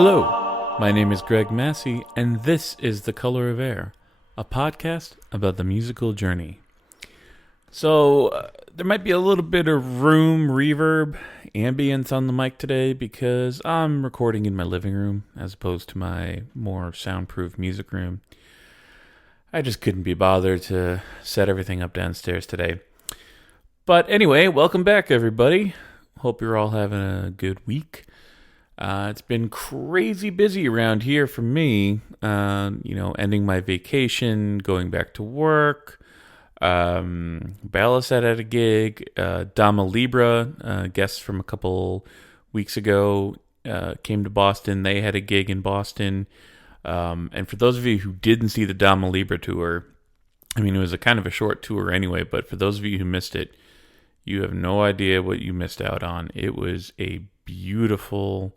Hello, my name is Greg Massi, and this is The Color of Air, a podcast about the musical journey. So, there might be a little bit of room reverb, ambience on the mic today because I'm recording in my living room as opposed to my more soundproof music room. I just couldn't be bothered to set everything up downstairs today. But anyway, welcome back, everybody. Hope you're all having a good week. It's been crazy busy around here for me, ending my vacation, going back to work. Balasat at a gig. Dama Libra, guests from a couple weeks ago, came to Boston. They had a gig in Boston. And for those of you who didn't see the Dama Libra tour, I mean, it was a kind of a short tour anyway, but for those of you who missed it, you have no idea what you missed out on. It was a beautiful,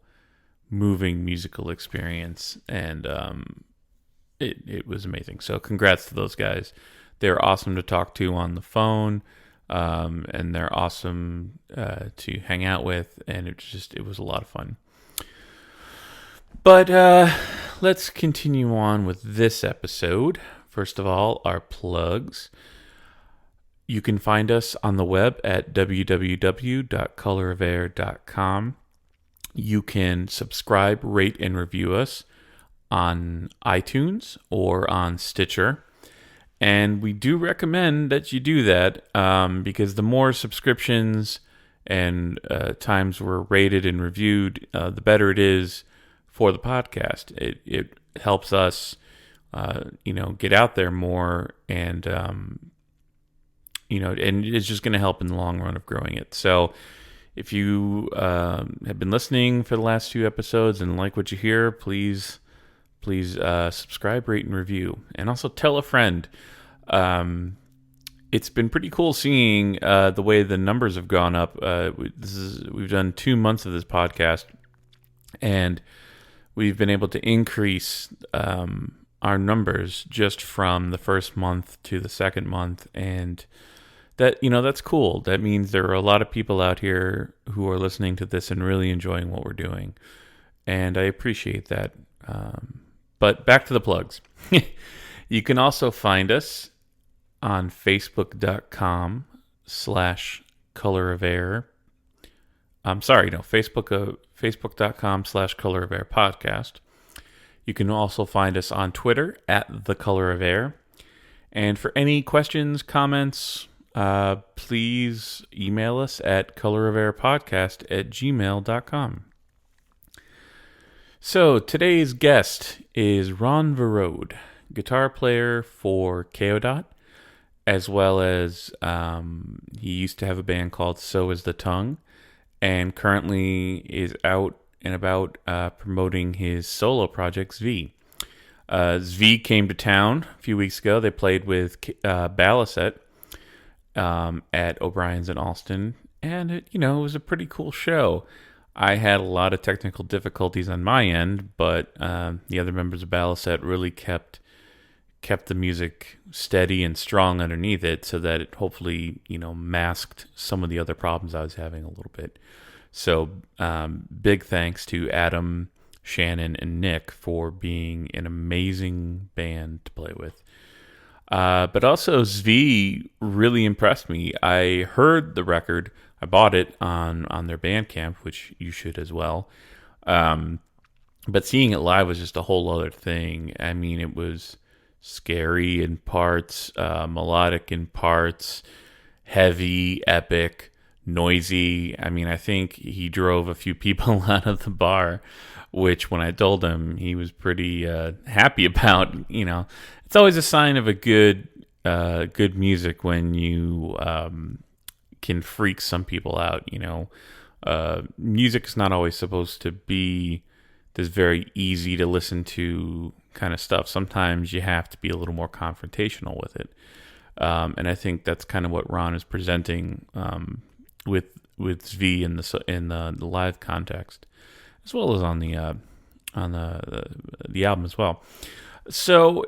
moving musical experience, and it was amazing. So congrats to those guys. They're awesome to talk to on the phone, and they're awesome to hang out with, and it was a lot of fun. But let's continue on with this episode. First of all, our plugs. You can find us on the web at www.colorofair.com. You can subscribe, rate, and review us on iTunes or on Stitcher. And we do recommend that you do that because the more subscriptions and times we're rated and reviewed, the better it is for the podcast. It helps us, get out there more, and and it's just going to help in the long run of growing it. So if you have been listening for the last few episodes and like what you hear, please subscribe, rate, and review. And also tell a friend. It's been pretty cool seeing the way the numbers have gone up. We've done 2 months of this podcast, and we've been able to increase our numbers just from the first month to the second month, and that's cool. That means there are a lot of people out here who are listening to this and really enjoying what we're doing, and I appreciate that. But back to the plugs. You can also find us on Facebook.com/colorofair. Facebook.com/colorofairpodcast. You can also find us on Twitter at The Color of Air. And for any questions, comments, please email us at colorofairpodcast@gmail.com. So today's guest is Ron Varod, guitar player for Kayo, as well as he used to have a band called So Is the Tongue, and currently is out and about promoting his solo project, Zvi. Zvi came to town a few weeks ago. They played with Balasat at O'Brien's in Alston, and it was a pretty cool show. I had a lot of technical difficulties on my end, but the other members of Balasat really kept the music steady and strong underneath it, so that it hopefully masked some of the other problems I was having a little bit. So big thanks to Adam, Shannon, and Nick for being an amazing band to play with. But also Zvi really impressed me. I heard the record. I bought it on their Bandcamp, which you should as well. But seeing it live was just a whole other thing. I mean, it was scary in parts, melodic in parts, heavy, epic, noisy. I mean, I think he drove a few people out of the bar, which when I told him, he was pretty happy about. It's always a sign of a good music when you can freak some people out. Music is not always supposed to be this very easy to listen to kind of stuff. Sometimes you have to be a little more confrontational with it, and I think that's kind of what Ron is presenting with Zvi in the live context, as well as on the album as well. So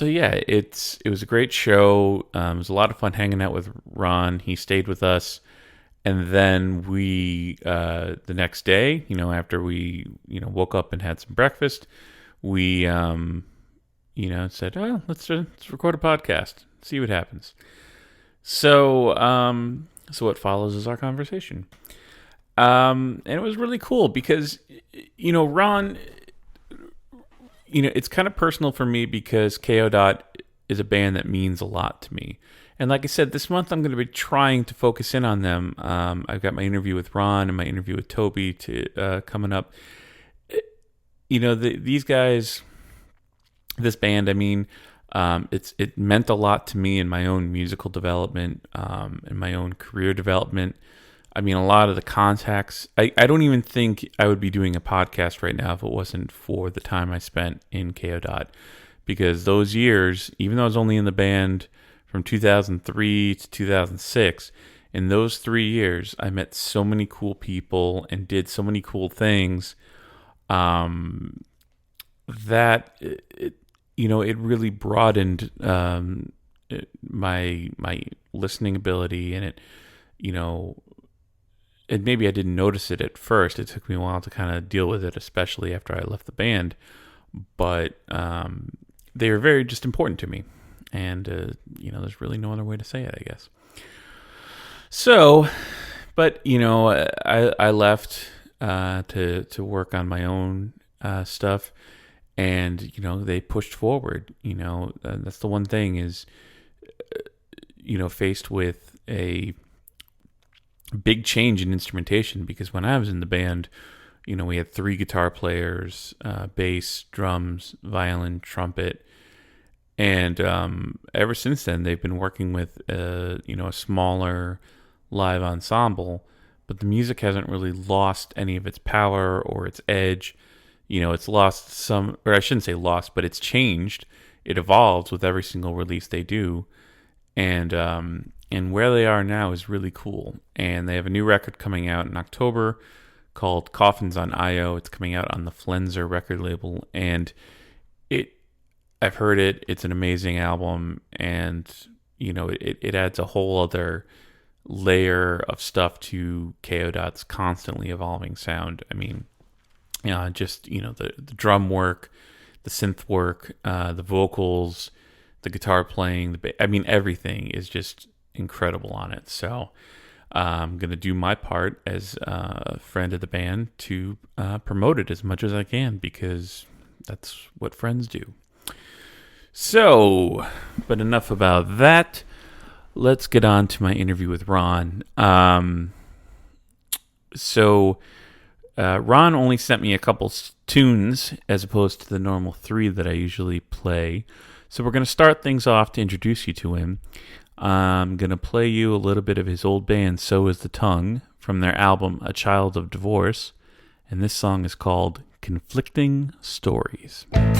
yeah, it was a great show. It was a lot of fun hanging out with Ron. He stayed with us And then we, the next day, after we, woke up and had some breakfast, we, said, oh, let's record a podcast, see what happens. So what follows is our conversation. And it was really cool because, Ron, it's kind of personal for me because Kayo is a band that means a lot to me. And like I said, this month I'm going to be trying to focus in on them. I've got my interview with Ron and my interview with Toby coming up. These guys, this band, it meant a lot to me in my own musical development, in my own career development. A lot of the contacts, I don't even think I would be doing a podcast right now if it wasn't for the time I spent in Kayo. Because those years, even though I was only in the band from 2003 to 2006, in those 3 years, I met so many cool people and did so many cool things that it really broadened my listening ability, and and maybe I didn't notice it at first. It took me a while to kind of deal with it, especially after I left the band. But they were very just important to me. And, there's really no other way to say it, I guess. So, but, I left to work on my own stuff. And, they pushed forward. That's the one thing is, faced with a big change in instrumentation. Because when I was in the band, we had 3 guitar players, bass, drums, violin, trumpet. And ever since then, they've been working with a smaller live ensemble, but the music hasn't really lost any of its power or its edge. It's lost some, or I shouldn't say lost, but it's changed. It evolves with every single release they do, and where they are now is really cool. And they have a new record coming out in October called Coffins on IO. It's coming out on the Flenser record label, and I've heard it. It's an amazing album, and it adds a whole other layer of stuff to Kayo.'s constantly evolving sound. The drum work, the synth work, the vocals, the guitar playing, everything is just incredible on it. So I'm gonna do my part as a friend of the band to promote it as much as I can, because that's what friends do. So, but enough about that. Let's get on to my interview with Ron. Ron only sent me a couple tunes as opposed to the normal 3 that I usually play. So we're going to start things off to introduce you to him. I'm going to play you a little bit of his old band, So Is the Tongue, from their album A Child of Divorce. And this song is called Conflicting Stories. Hey,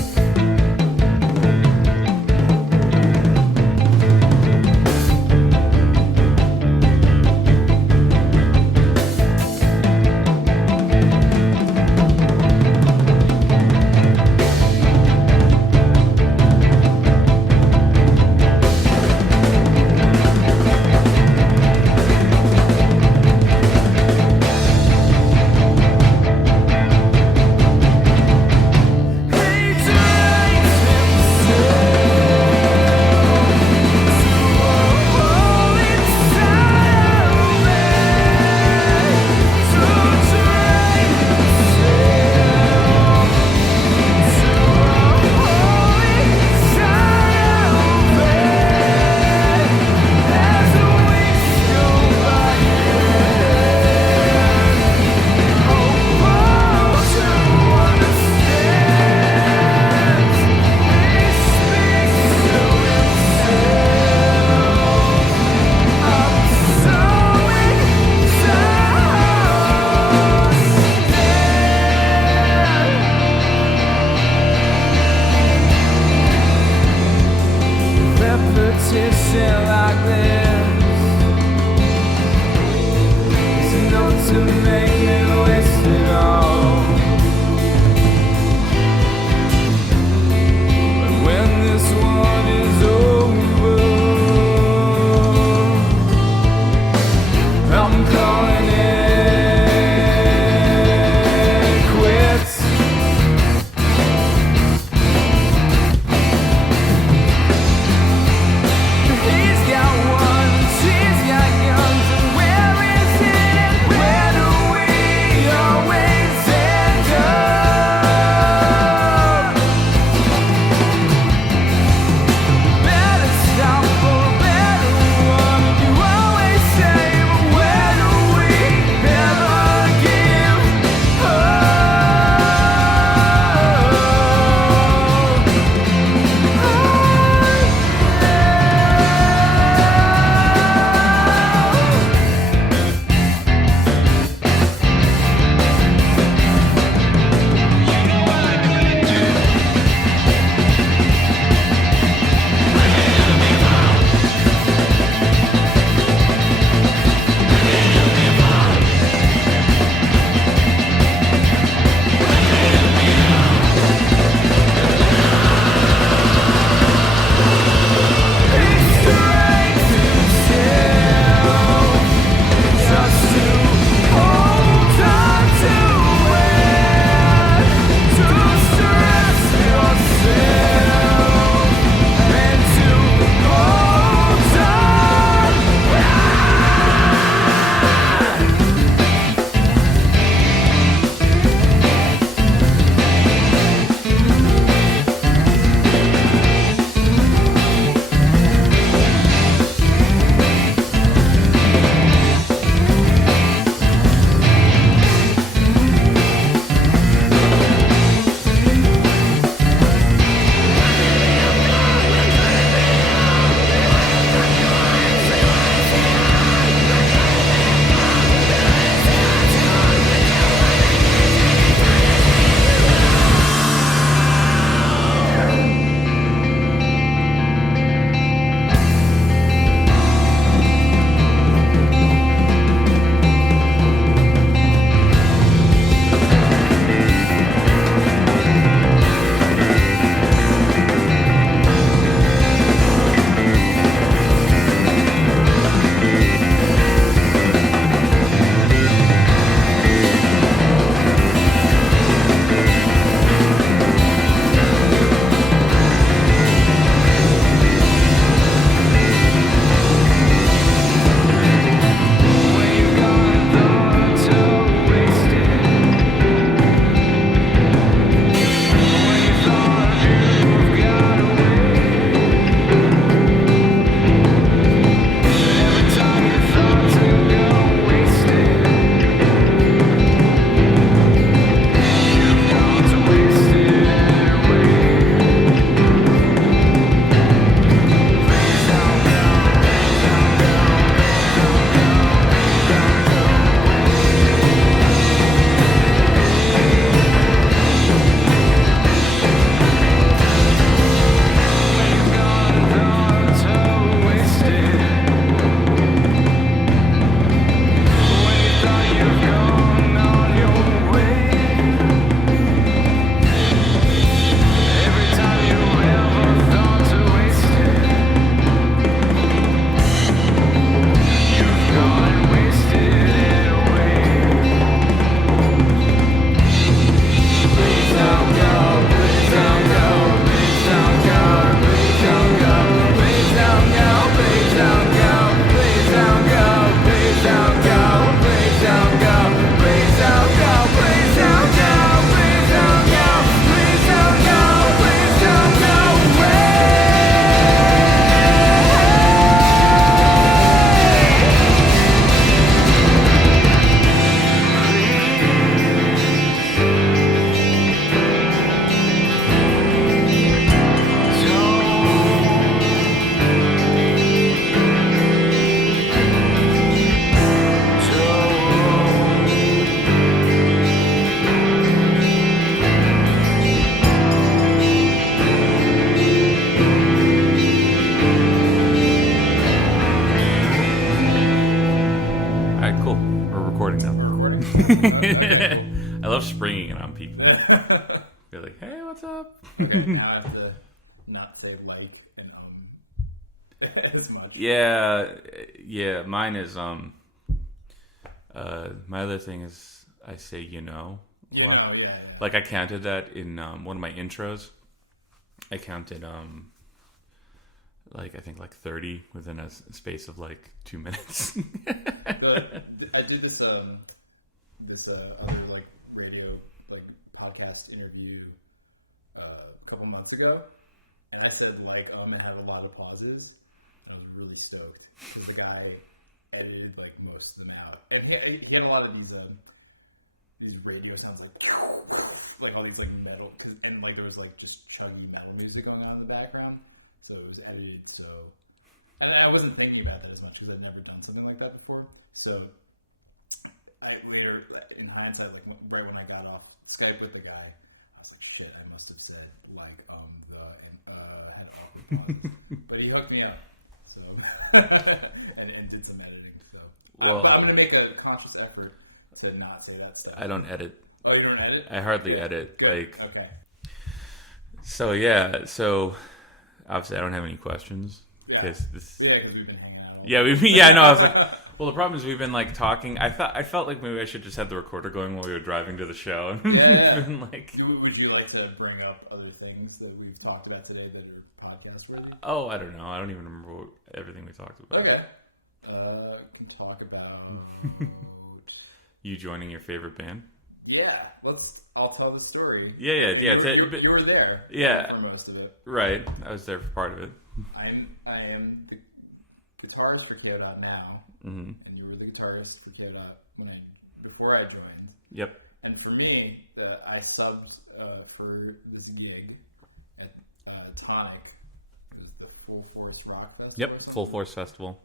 I love springing it on people. They're like, "Hey, what's up?" Okay, now I have to not say like and as much. Yeah. Mine is my other thing is I say Yeah. Like I counted that in one of my intros. I counted like I think like 30 within a space of like 2 minutes. I did this other like radio like podcast interview a couple months ago, and I said like I'm gonna have a lot of pauses. I was really stoked because the guy edited like most of them out, and he had a lot of these radio sounds like all these like metal, and like there was like just chuggy metal music going on in the background, so it was edited. So, and I wasn't thinking about that as much because I'd never done something like that before. So, I later, in hindsight, like right when I got off Skype with the guy, I was like, shit, I must have said like but he hooked me up, so and did some editing. So, well, I'm gonna make a conscious effort to not say that stuff. I don't edit. Oh, you don't edit? I hardly edit. Good. Like, okay. So obviously I don't have any questions because because we've been hanging out. I know. I was like, well, the problem is we've been like talking. I felt like maybe I should just have the recorder going while we were driving to the show. Yeah. Like, would you like to bring up other things that we've talked about today that are podcast worthy? Oh, I don't know. I don't even remember everything we talked about. Okay. Can talk about you joining your favorite band. Yeah, I'll tell the story. Yeah. You were there. Yeah, for most of it. Right. I was there for part of it. I am the guitarist for Kayo now, and you were the guitarist for Kayo before I joined. Yep. And for me, I subbed for this gig at Tonic. It was the Full Force Rock Festival. Yep, Full Force Festival.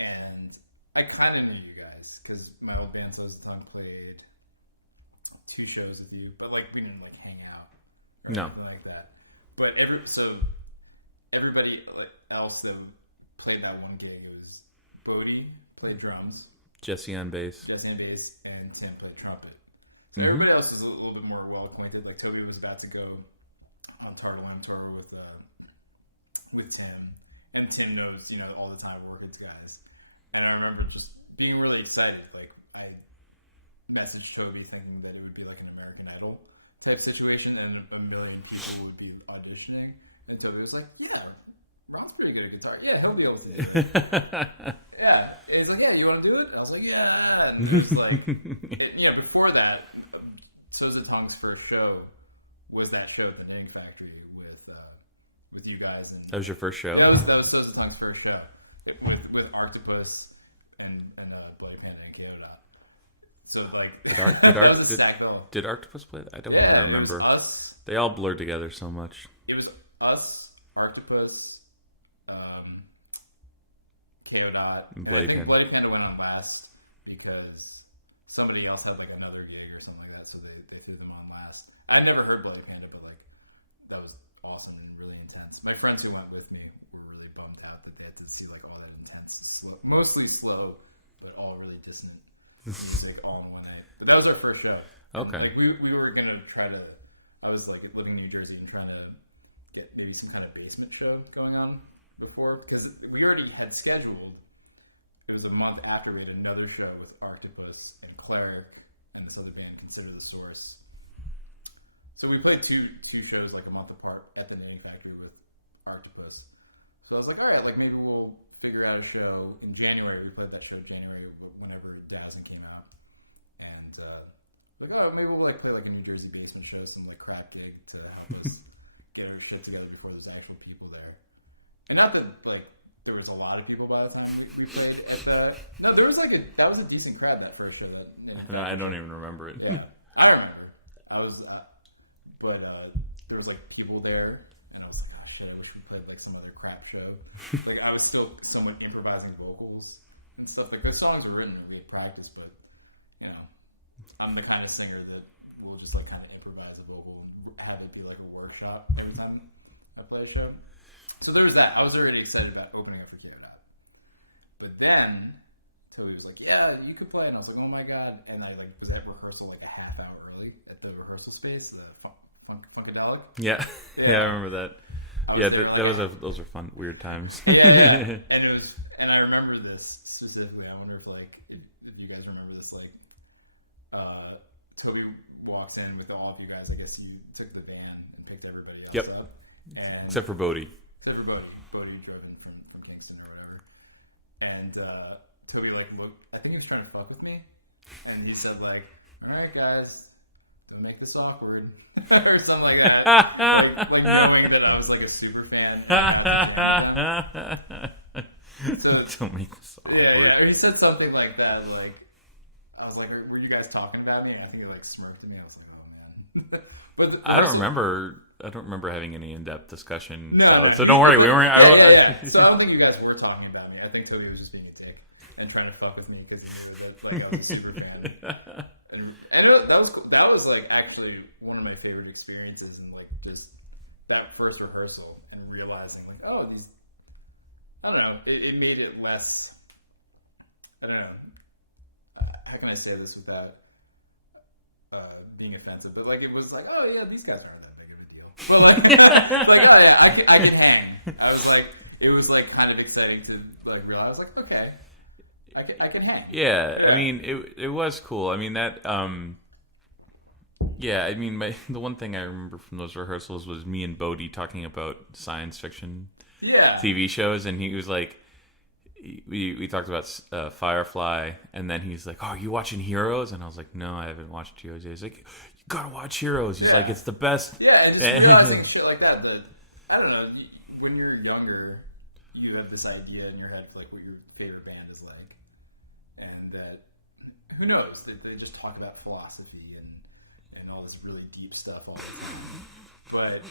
And I kind of knew you guys because my old band So's the Tongue played 2 shows with you, but like we didn't like hang out or anything like that. But everybody else that played that one gig, it was Bodie played drums, Jesse on bass, and Tim played trumpet. So everybody else was a little bit more well acquainted. Like Toby was about to go on Tartaline tour with Tim, and Tim knows all the time work with guys. And I remember just being really excited. Like I messaged Toby thinking that it would be like an American Idol type situation, and a million people would be auditioning. And Toby was like, "Yeah, Ron's pretty good at guitar. Yeah, he'll be able to do it." Yeah, and he's like, "Yeah, you want to do it?" I was like, "Yeah." And it was like, before that, So's the Tongue's first show was that show at the Knitting Factory with you guys. And that was your first show. That was So's the Tongue's first show with Octopus and Bloody Panda and Kayo. So like, did Octopus play that? I don't even remember. It was us. They all blurred together so much. It was us, Octopus, Kayo, and Bloody Panda. Bloody Panda went on last because somebody else had like another gig or something like that, so they threw them on last. I never heard Bloody Panda, but like that was awesome and really intense. My friends who went with me were really bummed out that they had to see like all that intense, mostly slow, but all really dissonant music all in one night. But that was our first show. Okay. And, like, we were gonna try to. I was like living in New Jersey and trying to get maybe some kind of basement show going on before, because we already had scheduled. It was a month after we had another show with Octopus and Cleric and this other band, Consider the Source. So we played two shows like a month apart at the Knitting Factory with Octopus. So I was like, all right, like maybe we'll figure out a show in January. We played that show in January whenever Dazzin came out, and like, oh, maybe we'll like play like a New Jersey basement show, some like crap gig to help us get our shit together before there's actual people there. And not that like there was a lot of people by the time we played at the. No, there was like that was a decent crowd that first show. No, I don't even remember it. Yeah, I remember. But there was like people there, and I was like, oh shit, I wish we played like some other crap show. Like I was still somewhat improvising vocals and stuff. Like the songs were written and we had practice, but I'm the kind of singer that will just like kind of improvise a vocal and have it be like a workshop every time I play a show. So there's that. I was already excited about opening up for Kayo. But then Toby was like, "Yeah, you could play," and I was like, "Oh my god!" And I like was at rehearsal like a half hour early at the rehearsal space, the Funkadelic. Yeah. Yeah, I remember that. Yeah, those are fun, weird times. Yeah, and I remember this specifically. I wonder if you guys remember this. Like, Toby walks in with all of you guys. I guess you took the van and picked everybody else up. And Except for Bodie. Bodie drove in from Kingston or whatever. And Toby looked. I think he was trying to fuck with me, and he said like, "All right, guys, don't make this awkward," or something like that. like knowing that I was like a super fan. So, don't make this awkward. Yeah. I mean, he said something like that. Like, I was like, "Were you guys talking about me?" And I think he like smirked at me. I was like, "Oh man." but I don't remember having any in-depth discussion. So don't worry, we weren't. Yeah. So I don't think you guys were talking about me. I think Toby was just being a dick and trying to fuck with me because he knew that I was a super fan. And that was like actually one of my favorite experiences, and like just that first rehearsal and realizing like, oh, these. I don't know. It made it less. I don't know. How can I say this without being offensive? But like, it was like, oh yeah, these guys aren't that big of a deal. But like oh yeah, I can hang. I was like, it was like kind of exciting to like realize like, okay, I can hang. Yeah, I mean, it was cool. I mean that. Yeah, I mean, the one thing I remember from those rehearsals was me and Bodie talking about science fiction. TV shows, and he was like, we talked about Firefly, and then he's like, "Oh, are you watching Heroes?" And I was like, "No, I haven't watched Heroes." He's like, "You gotta watch Heroes." He's like, "It's the best." Yeah, and just realizing shit like that. But I don't know. When you're younger, you have this idea in your head of like what your favorite band is like, and that who knows? They just talk about philosophy and all this really deep stuff all the time, but.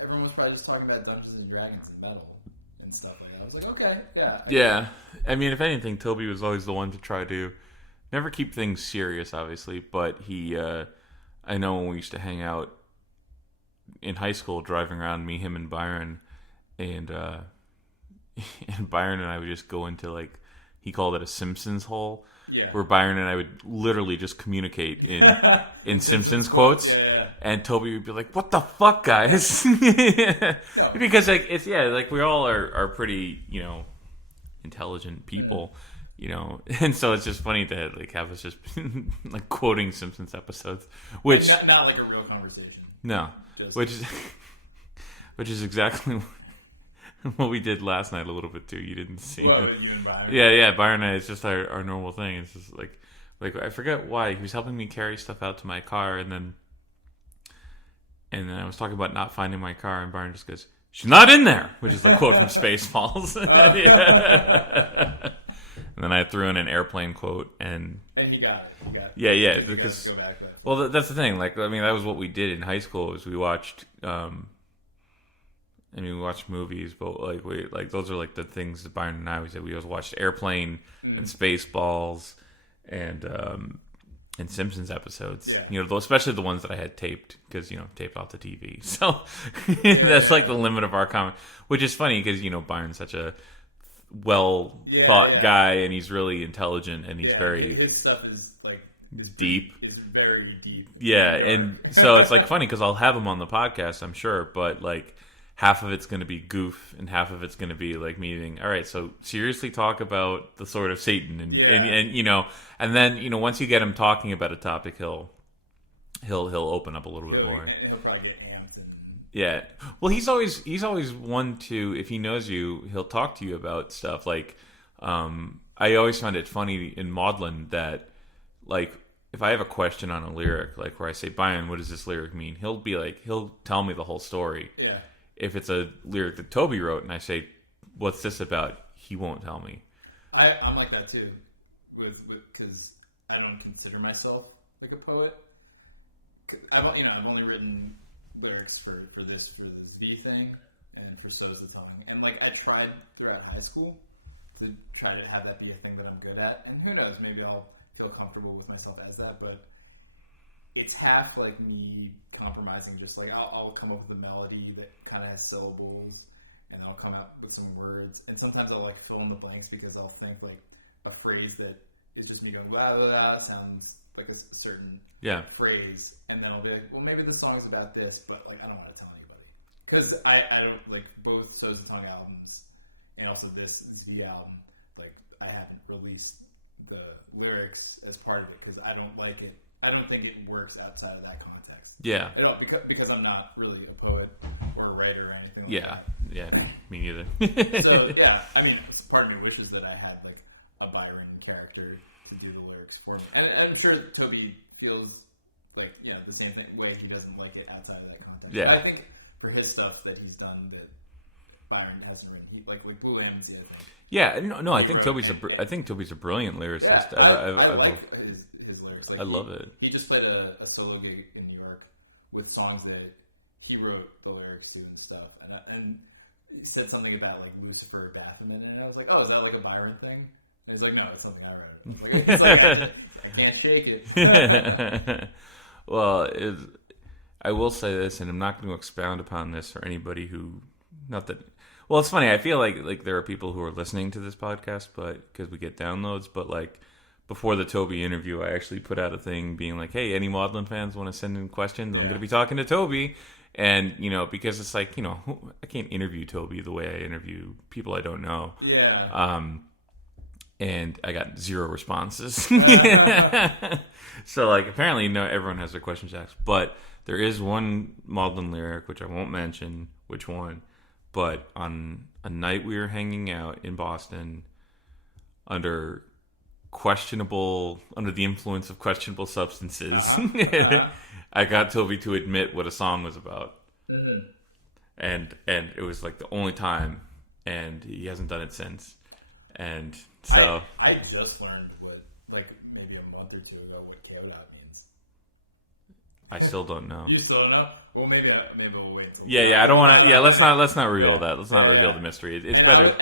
Everyone was probably just talking about Dungeons and Dragons and metal and stuff like that. I was like, okay, yeah. Yeah. I mean, if anything, Toby was always the one to try to never keep things serious, obviously, but he, I know when we used to hang out in high school, driving around, me, him, and Byron, and Byron and I would just go into, like, he called it a Simpsons hole, where Byron and I would literally just communicate in Simpsons quotes. And Toby would be like, "What the fuck, guys?" Because like it's like we all are pretty, intelligent people, and so it's just funny to like have us just like quoting Simpsons episodes, which not like a real conversation. No, which is exactly what we did last night a little bit too. You didn't see it. You and Byron. Yeah, Byron and I, it's just our normal thing. It's just like I forget why he was helping me carry stuff out to my car, and then I was talking about not finding my car, and Byron just goes, "She's not in there," which is the quote from Spaceballs. And then I threw in an airplane quote, and you got it. Yeah, because well, that's the thing. Like, I mean, that was what we did in high school. Is we watched, we watched movies, but like those are like the things that Byron and I always did. We always watched Airplane and Spaceballs and Simpsons episods, especially the ones that I had taped because taped off the TV. So that's like the limit of our comment, which is funny because Byron's such a well thought guy, and he's really intelligent, and he's very his stuff is like deep. It's very deep. Yeah, and so it's like funny because I'll have him on the podcast, I'm sure, but like half of it's going to be goof, and half of it's going to be like me being, all right, so seriously talk about the sword of Satan, and and then once you get him talking about a topic, he'll open up a little bit more. And he'll probably get amped. Yeah, well, he's always one to, if he knows you, he'll talk to you about stuff. Like, I always find it funny in Maudlin that, like, if I have a question on a lyric, like where I say, Byron, what does this lyric mean? He'll tell me the whole story. Yeah. If it's a lyric that Toby wrote and I say, what's this about? He won't tell me. I'm like that too, because I don't consider myself like a poet. I've only written lyrics for this V thing and for So's the Tongue, and like I tried throughout high school to try to have that be a thing that I'm good at, and who knows, maybe I'll feel comfortable with myself as that, but it's half like me compromising, just like I'll come up with a melody that kind of has syllables, and I'll come out with some words, and sometimes I'll like fill in the blanks because I'll think like, a phrase that is just me going la la la, sounds like a certain phrase, and then I'll be like, well, maybe the song's about this, but like I don't want to tell anybody because I don't like both So's the Tongue albums and also this Z album. Like I haven't released the lyrics as part of it because I don't like it. I don't think it works outside of that context. Yeah. At all, because I'm not really a poet or a writer or anything like that. Yeah, me neither. So, yeah, I mean, part of me wishes that I had, like, a Byron character to do the lyrics for me. I'm sure Toby feels, like, the same way. He doesn't like it outside of that context. Yeah. But I think for his stuff that he's done that Byron hasn't written, like Blue Lamb's the other thing. Yeah, no, I think Toby's a brilliant lyricist. Yeah, I like his lyrics. Like, I love it. He just played a solo gig in New York with songs that he wrote the lyrics to and stuff, and he said something about like Lucifer Baphomet, and I was like, oh, is that like a Byron thing? And he's like, no, it's something I wrote. It's like, I can't shake it. Well, I will say this, and I'm not going to expound upon this for anybody who, not that. Well, it's funny. I feel like there are people who are listening to this podcast, but because we get downloads, but like before the Toby interview, I actually put out a thing being like, "Hey, any Maudlin fans want to send in questions? I'm going to be talking to Toby." And because it's like I can't interview Toby the way I interview people I don't know. Yeah. And I got 0 responses. So like apparently everyone has their questions asked, but there is one Maudlin lyric which I won't mention which one. But on a night we were hanging out in Boston under the influence of questionable substances, I got Toby to admit what a song was about. And it was like the only time, and he hasn't done it since. And so I just learned what, like maybe a month or two ago, what Kayo means. I still don't know. You still don't know? Well, maybe we'll wait. Yeah. I don't want to. Yeah, let's not reveal that. Let's not reveal the mystery. It's better.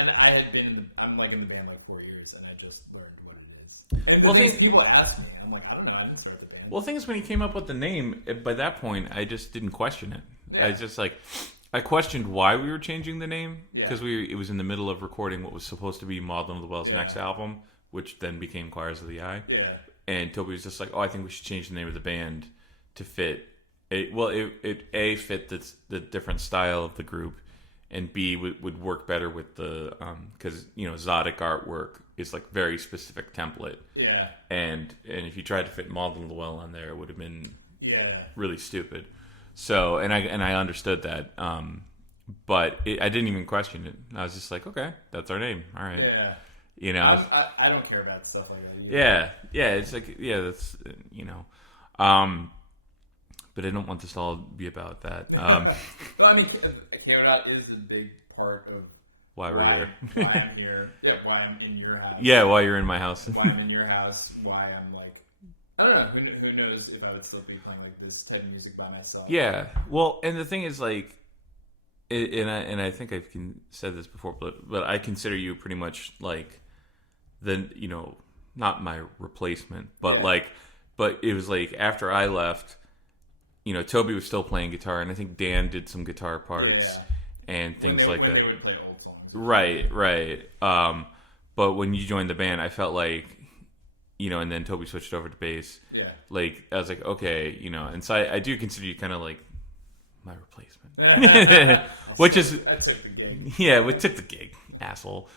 I'm like in the band like 4 years, and I just learned what it is. And people ask me, I'm like, I don't know. I didn't start the band. Well, the thing is, when he came up with the name, by that point, I just didn't question it. Yeah. I just I questioned why we were changing the name because it was in the middle of recording what was supposed to be Maudlin of the Well's next album, which then became Choirs of the Eye. Yeah. And Toby was just like, "Oh, I think we should change the name of the band to fit." It fit the different style of the group, and B would work better with the because Zodic artwork is like very specific template. Yeah. And if you tried to fit Maudlin of the Well on there, it would have been really stupid. So and I understood that, but I didn't even question it. I was just like, okay, that's our name. All right. Yeah. I don't care about stuff like that. Yeah. It's like that's but I don't want this to all be about that. Well, I mean, Kayo is a big part of why we're here. Why I'm here. Yeah, why I'm in your house. Yeah, why you're in my house. Why I'm in your house. Why I'm like, I don't know. Who knows if I would still be playing like this type of music by myself. Yeah. Well, and the thing is like, and I think I've said this before, but I consider you pretty much like not my replacement, but but it was like after I left, Toby was still playing guitar, and I think Dan did some guitar parts and things like that. They would play old songs. Right. But when you joined the band, I felt like, and then Toby switched over to bass. Yeah. Like, I was like, okay, and so I do consider you kind of like my replacement. Which is... That took the gig. Yeah, we took the gig, asshole.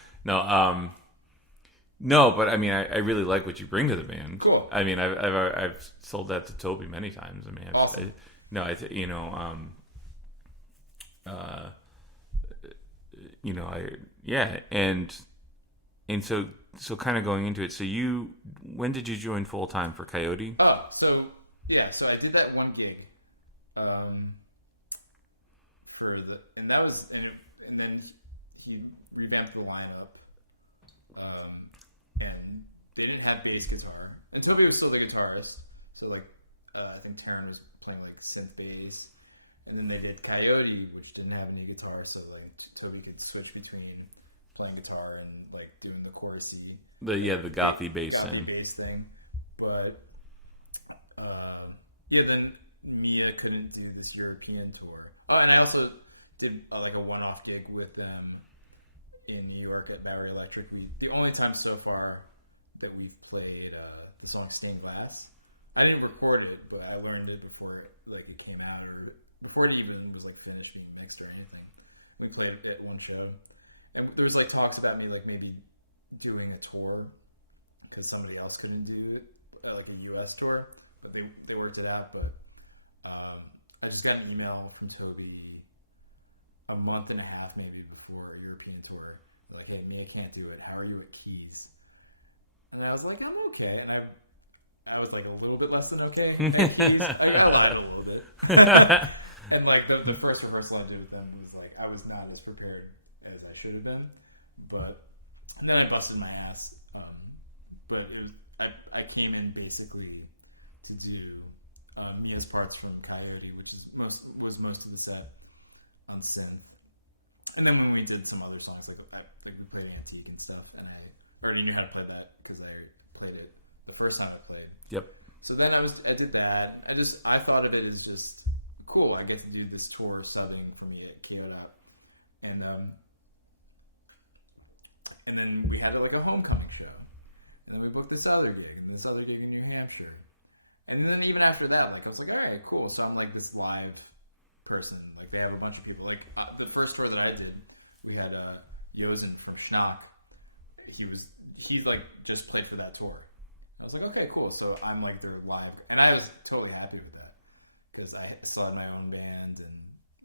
No, but I mean, I really like what you bring to the band. Cool. I mean, I've sold that to Toby many times. I mean, awesome. And so kind of going into it. So when did you join full time for Coyote? Oh, so I did that one gig, and then he revamped the lineup. And they didn't have bass guitar, and Toby was still the guitarist. So I think Taryn was playing like synth bass, and then they did Coyote, which didn't have any guitar, so like Toby could switch between playing guitar and like doing the chorusy, the gothy bass thing. But then Mia couldn't do this European tour. Oh, and I also did like a one-off gig with them in New York at Barry Electric. The only time so far that we've played the song Stained Glass. I didn't record it, but I learned it before it came out, or before it even was finished being mixed or anything. We played it at one show, and there was talks about me maybe doing a tour because somebody else couldn't do it, a US tour, but they worked it out. But I just got an email from Toby a month and a half maybe before a European tour, hey, me, I can't do it. How are you at keys? And I was like, I'm okay. And I was a little bit less than okay. I lied a little bit. And the first rehearsal I did with them was I was not as prepared as I should have been. But then I busted my ass. But it was, I came in basically to do Mia's parts from Coyote, which is was most of the set on synth. And then when we did some other songs, we played Antique and stuff, and I already knew how to play that because I played it the first time I played. Yep. So then I did that. I thought of it as just cool. I get to do this tour subbing for me at Kayo. And then we had a homecoming show. And then we booked this other gig in New Hampshire. And then even after that, I was like, all right, cool. So I'm this live person. They have a bunch of people. The first tour that I did, we had Yosin from Schnock. He just played for that tour. I was like, okay, cool. So I'm their live, and I was totally happy with that because I still had my own band and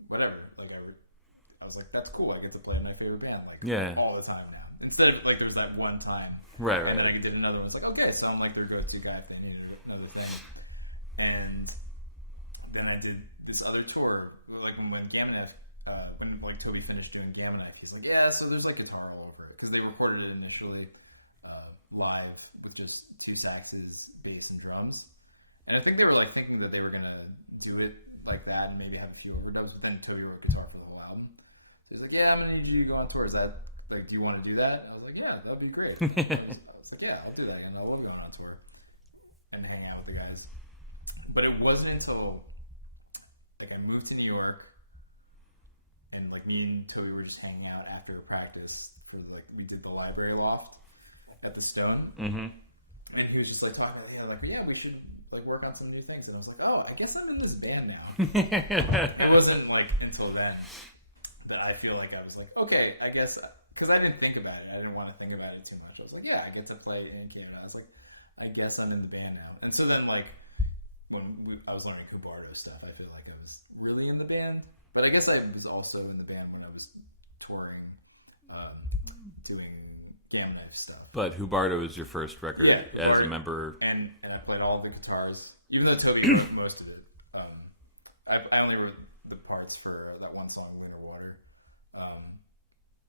whatever. I was like, that's cool. I get to play in my favorite band all the time now. Instead of there was that one time, right. And then I did another one. It's okay, so I'm their go-to guy if they needed another thing. And then I did this other tour, when Gamma when Toby finished doing Gamma Knife, he's like, yeah, so there's guitar all over it because they recorded it initially live with just two saxes, bass, and drums. And I think they were thinking that they were gonna do it like that and maybe have a few overdubs. But then Toby wrote guitar for the whole album. So he's like, yeah, I'm gonna need you to go on tour. Is that do you want to do that? I was like, yeah, that'd be great. I was like, yeah, I'll do that. I know we'll go on tour and hang out with the guys. But it wasn't until I moved to New York, and me and Toby were just hanging out after practice for we did the library loft at the Stone, and he was just talking yeah, we should work on some new things. And I was like, oh, I guess I'm in this band now. It wasn't until then that I feel I was okay, I guess, because I didn't think about it. I didn't want to think about it too much. I was like, yeah, I get to play in Canada. I was like, I guess I'm in the band now. And so then when I was learning Kubardo stuff, I feel I was really in the band. But I guess I was also in the band when I was touring, doing Gamma Knife stuff. But Hubardo was your first record as a member. And I played all the guitars, even though Toby wrote most of it. I only wrote the parts for that one song, Winter Water.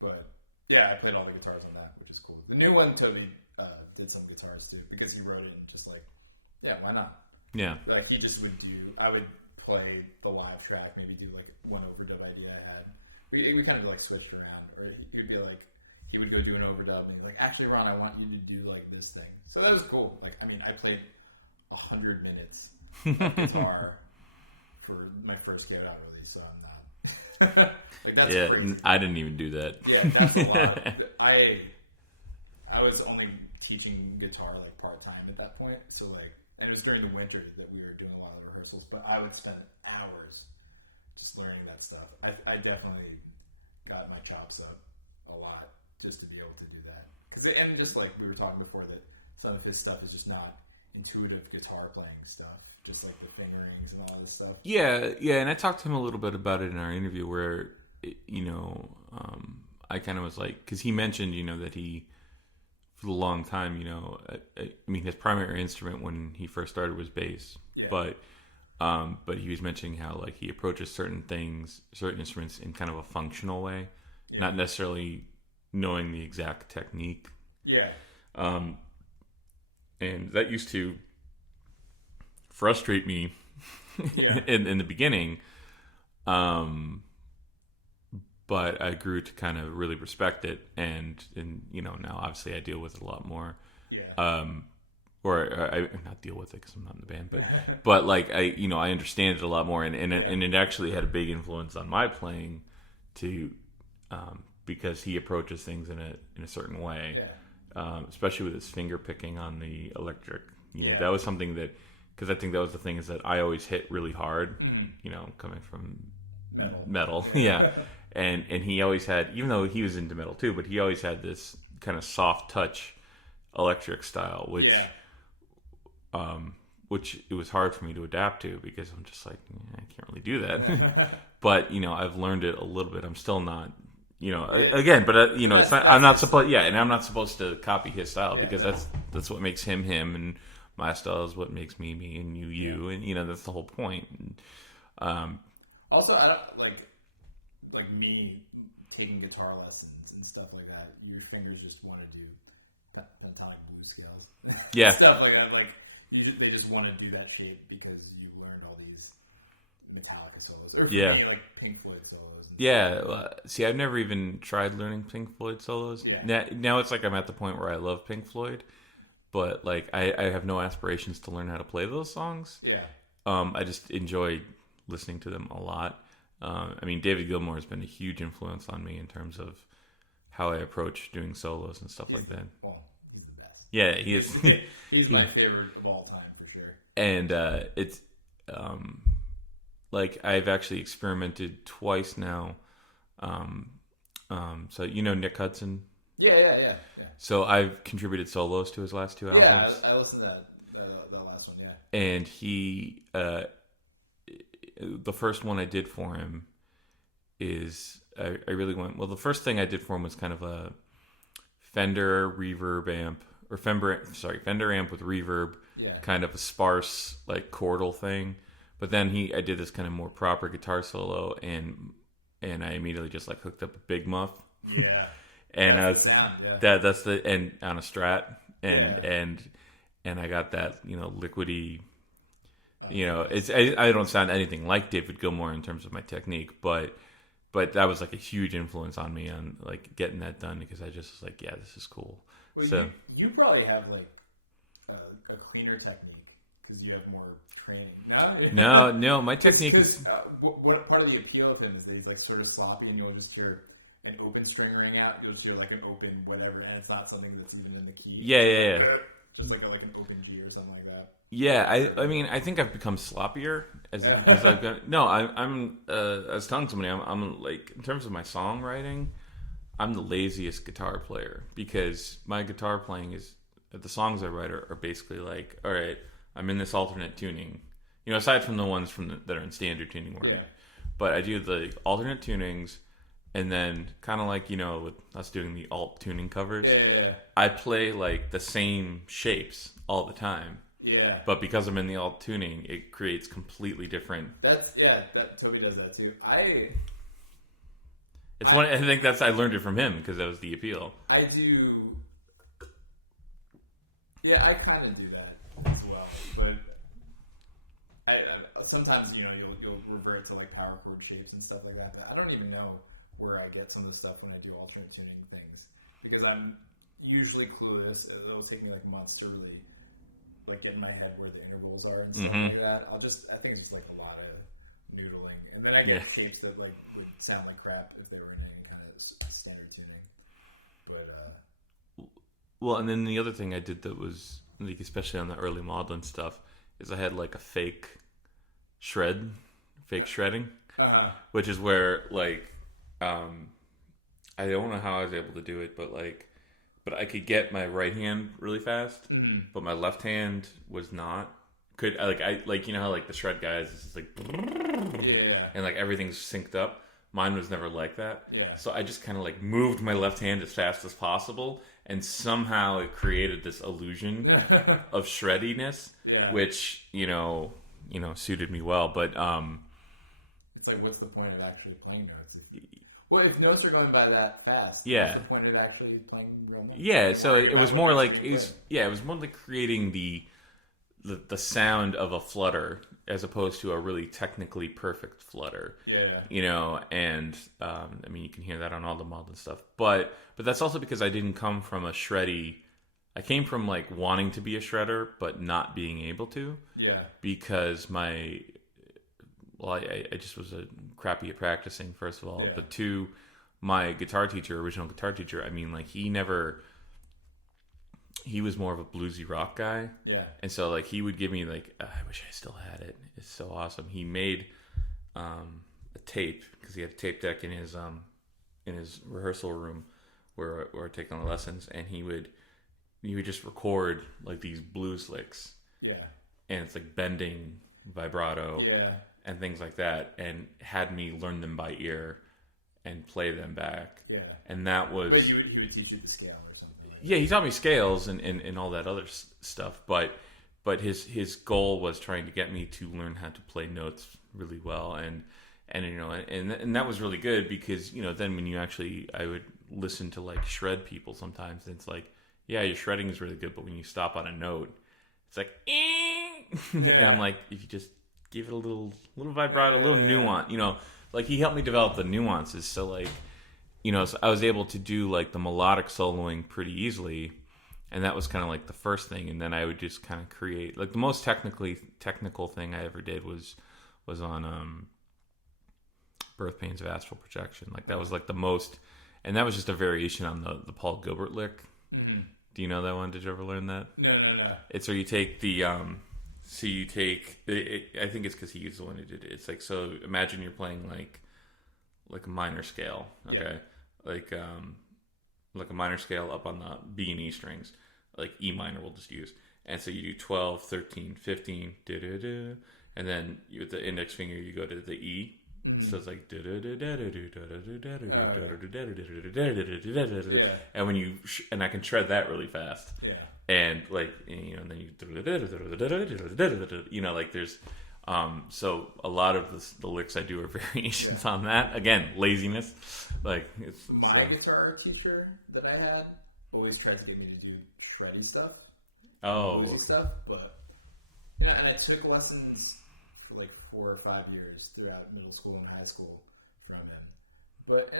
But yeah, I played all the guitars on that, which is cool. The new one, Toby did some guitars too, because he wrote it just yeah, why not? Yeah. He just would I would play the live track, maybe do one overdub idea I had. We kind of switched around, or he would be he would go do an overdub, and he's like, actually, Ron, I want you to do this thing. So that was cool. I played 100 minutes of guitar for my first Get Out release, so I'm not. That's crazy. I didn't even do that. Yeah, that's a lot. I was only teaching guitar part-time at that point, so and it was during the winter that we were doing a lot of the rehearsals, but I would spend hours just learning that stuff. I definitely got my chops up a lot just to be able to do that. And just we were talking before, that some of his stuff is just not intuitive guitar playing stuff, just the fingerings and all this stuff. Yeah, and I talked to him a little bit about it in our interview where, I kind of was because he mentioned, that he, for a long time, I mean, his primary instrument when he first started was bass, but he was mentioning how he approaches certain instruments in kind of a functional way, not necessarily knowing the exact technique. Yeah. And that used to frustrate me in the beginning. But I grew to kind of really respect it, and now obviously I deal with it a lot more. Yeah. Or I not deal with it because I'm not in the band, but I understand it a lot more, and it actually had a big influence on my playing, too, because he approaches things in a certain way. especially with his finger picking on the electric. Yeah. That was something that, because I think that was the thing, is that I always hit really hard, coming from metal. Yeah. And he always had, even though he was into metal too, but he always had this kind of soft touch electric style, which it was hard for me to adapt to, because I'm just like, I can't really do that. But I've learned it a little bit. I'm still not, again, but it's not. I'm not supposed, and I'm not supposed to copy his style, because that's what makes him, and my style is what makes me, and you, and that's the whole point. Also, I, like me taking guitar lessons and stuff like that. Your fingers just want to do pentatonic blues scales. Yeah, stuff like that. Like they just want to do that shape because you learned all these Metallica solos, or like Pink Floyd solos. Yeah, see, I've never even tried learning Pink Floyd solos. Yeah. Now it's like I'm at the point where I love Pink Floyd, but like I have no aspirations to learn how to play those songs. Yeah. I just enjoy listening to them a lot. I mean, David Gilmour has been a huge influence on me in terms of how I approach doing solos and stuff like that. Well, he's the best. Yeah, he is. He's my favorite of all time, for sure. And it's like I've actually experimented twice now. So Nick Hudson. Yeah. So I've contributed solos to his last two albums. Yeah, I listened to that last one. Yeah. And he, the first one I did for him is I really went. Well, the first thing I did for him was kind of a Fender reverb amp, or Fender amp with reverb, kind of a sparse like chordal thing. But then I did this kind of more proper guitar solo, and I immediately just like hooked up a big muff. Yeah. And that's and on a Strat, and I got that liquidy. I don't sound anything like David Gilmour in terms of my technique, but that was like a huge influence on me on like getting that done, because I just was like, yeah, this is cool. Well, so you probably have like a cleaner technique because you have more training. No, my technique is. What part of the appeal of him is that he's like sort of sloppy, and you'll just hear an open string ring out, you'll just hear like an open whatever, and it's not something that's even in the key. Yeah. Just like an open G or something like that. Yeah, I mean, I think I've become sloppier as I've gone. No, I'm I was telling somebody, I'm like, in terms of my songwriting, I'm the laziest guitar player, because my guitar playing is, the songs I write are basically like, all right, I'm in this alternate tuning, aside from the ones that are in standard tuning work. But I do the alternate tunings, and then kind of like, with us doing the alt tuning covers, I play like the same shapes all the time. Yeah. But because I'm in the alt tuning, it creates completely different. That Toby does that too. I think I learned it from him, because that was the appeal. I do. Yeah, I kind of do that as well, but I sometimes you'll revert to like power chord shapes and stuff like that. But I don't even know where I get some of the stuff when I do alternate tuning things, because I'm usually clueless. It'll take me like months to really like get in my head where the intervals are and stuff like that. I think it's just like a lot of noodling, and then I get shapes that like would sound like crap if they were in any kind of standard tuning. But well, and then the other thing I did that was like, especially on the early modeling stuff, is I had like a fake shredding, which is where like I don't know how I was able to do it, but I could get my right hand really fast, but my left hand was not. I how like the shred guys, it's just like, and like everything's synced up. Mine was never like that. Yeah. So I just kind of like moved my left hand as fast as possible, and somehow it created this illusion of shreddiness, which suited me well. But it's like, what's the point of actually playing notes? If notes are going by that fast, yeah. What's the point of actually playing real notes? Yeah, so it was more like it was more like creating the sound of a flutter as opposed to a really technically perfect flutter. Yeah. And I mean, you can hear that on all the modeling stuff, but that's also because I didn't come from a shreddy. I came from like wanting to be a shredder but not being able to. Yeah. Because I just was crappy at practicing, first of all. But two, my original guitar teacher, I mean, like he never he was more of a bluesy rock guy. Yeah. And so like he would give me like, I wish I still had it. It's so awesome. He made a tape because he had a tape deck in his rehearsal room where we're taking the lessons, and he would just record like these blues licks. Yeah. And it's like bending, vibrato, yeah, and things like that, and had me learn them by ear and play them back. Yeah. And that was... But he would teach you the scale or something. Right? Yeah, he taught me scales and all that other stuff, but his goal was trying to get me to learn how to play notes really well, and you know, and that was really good because, you know, then when I would listen to like shred people sometimes, and it's like, yeah, your shredding is really good, but when you stop on a note, it's like, and I'm like, if you just give it a little vibrato, a little nuance, you know, like he helped me develop the nuances. So like, you know, so I was able to do like the melodic soloing pretty easily, and that was kind of like the first thing. And then I would just kind of create like the most technical thing I ever did was on Birth Pains of Astral Projection. Like that was like the most, and that was just a variation on the Paul Gilbert lick. Mm-hmm. Do you know that one? Did you ever learn that? No. It's where you take the I think it's because he was the one who did it. It's like, so imagine you're playing like a minor scale, okay? Yeah. Like a minor scale up on the B and E strings, like E minor we'll just use. And so you do 12, 13, 15, and then with the index finger you go to the E. So it's like, and when you and I can shred that really fast, and like, you know, and then you know, like there's so a lot of the licks I do are variations on that. Again, laziness. Like it's my guitar teacher that I had always tried to get me to do shreddy stuff, stuff, but you know, and I took lessons for like 4 or 5 years throughout middle school and high school from him. But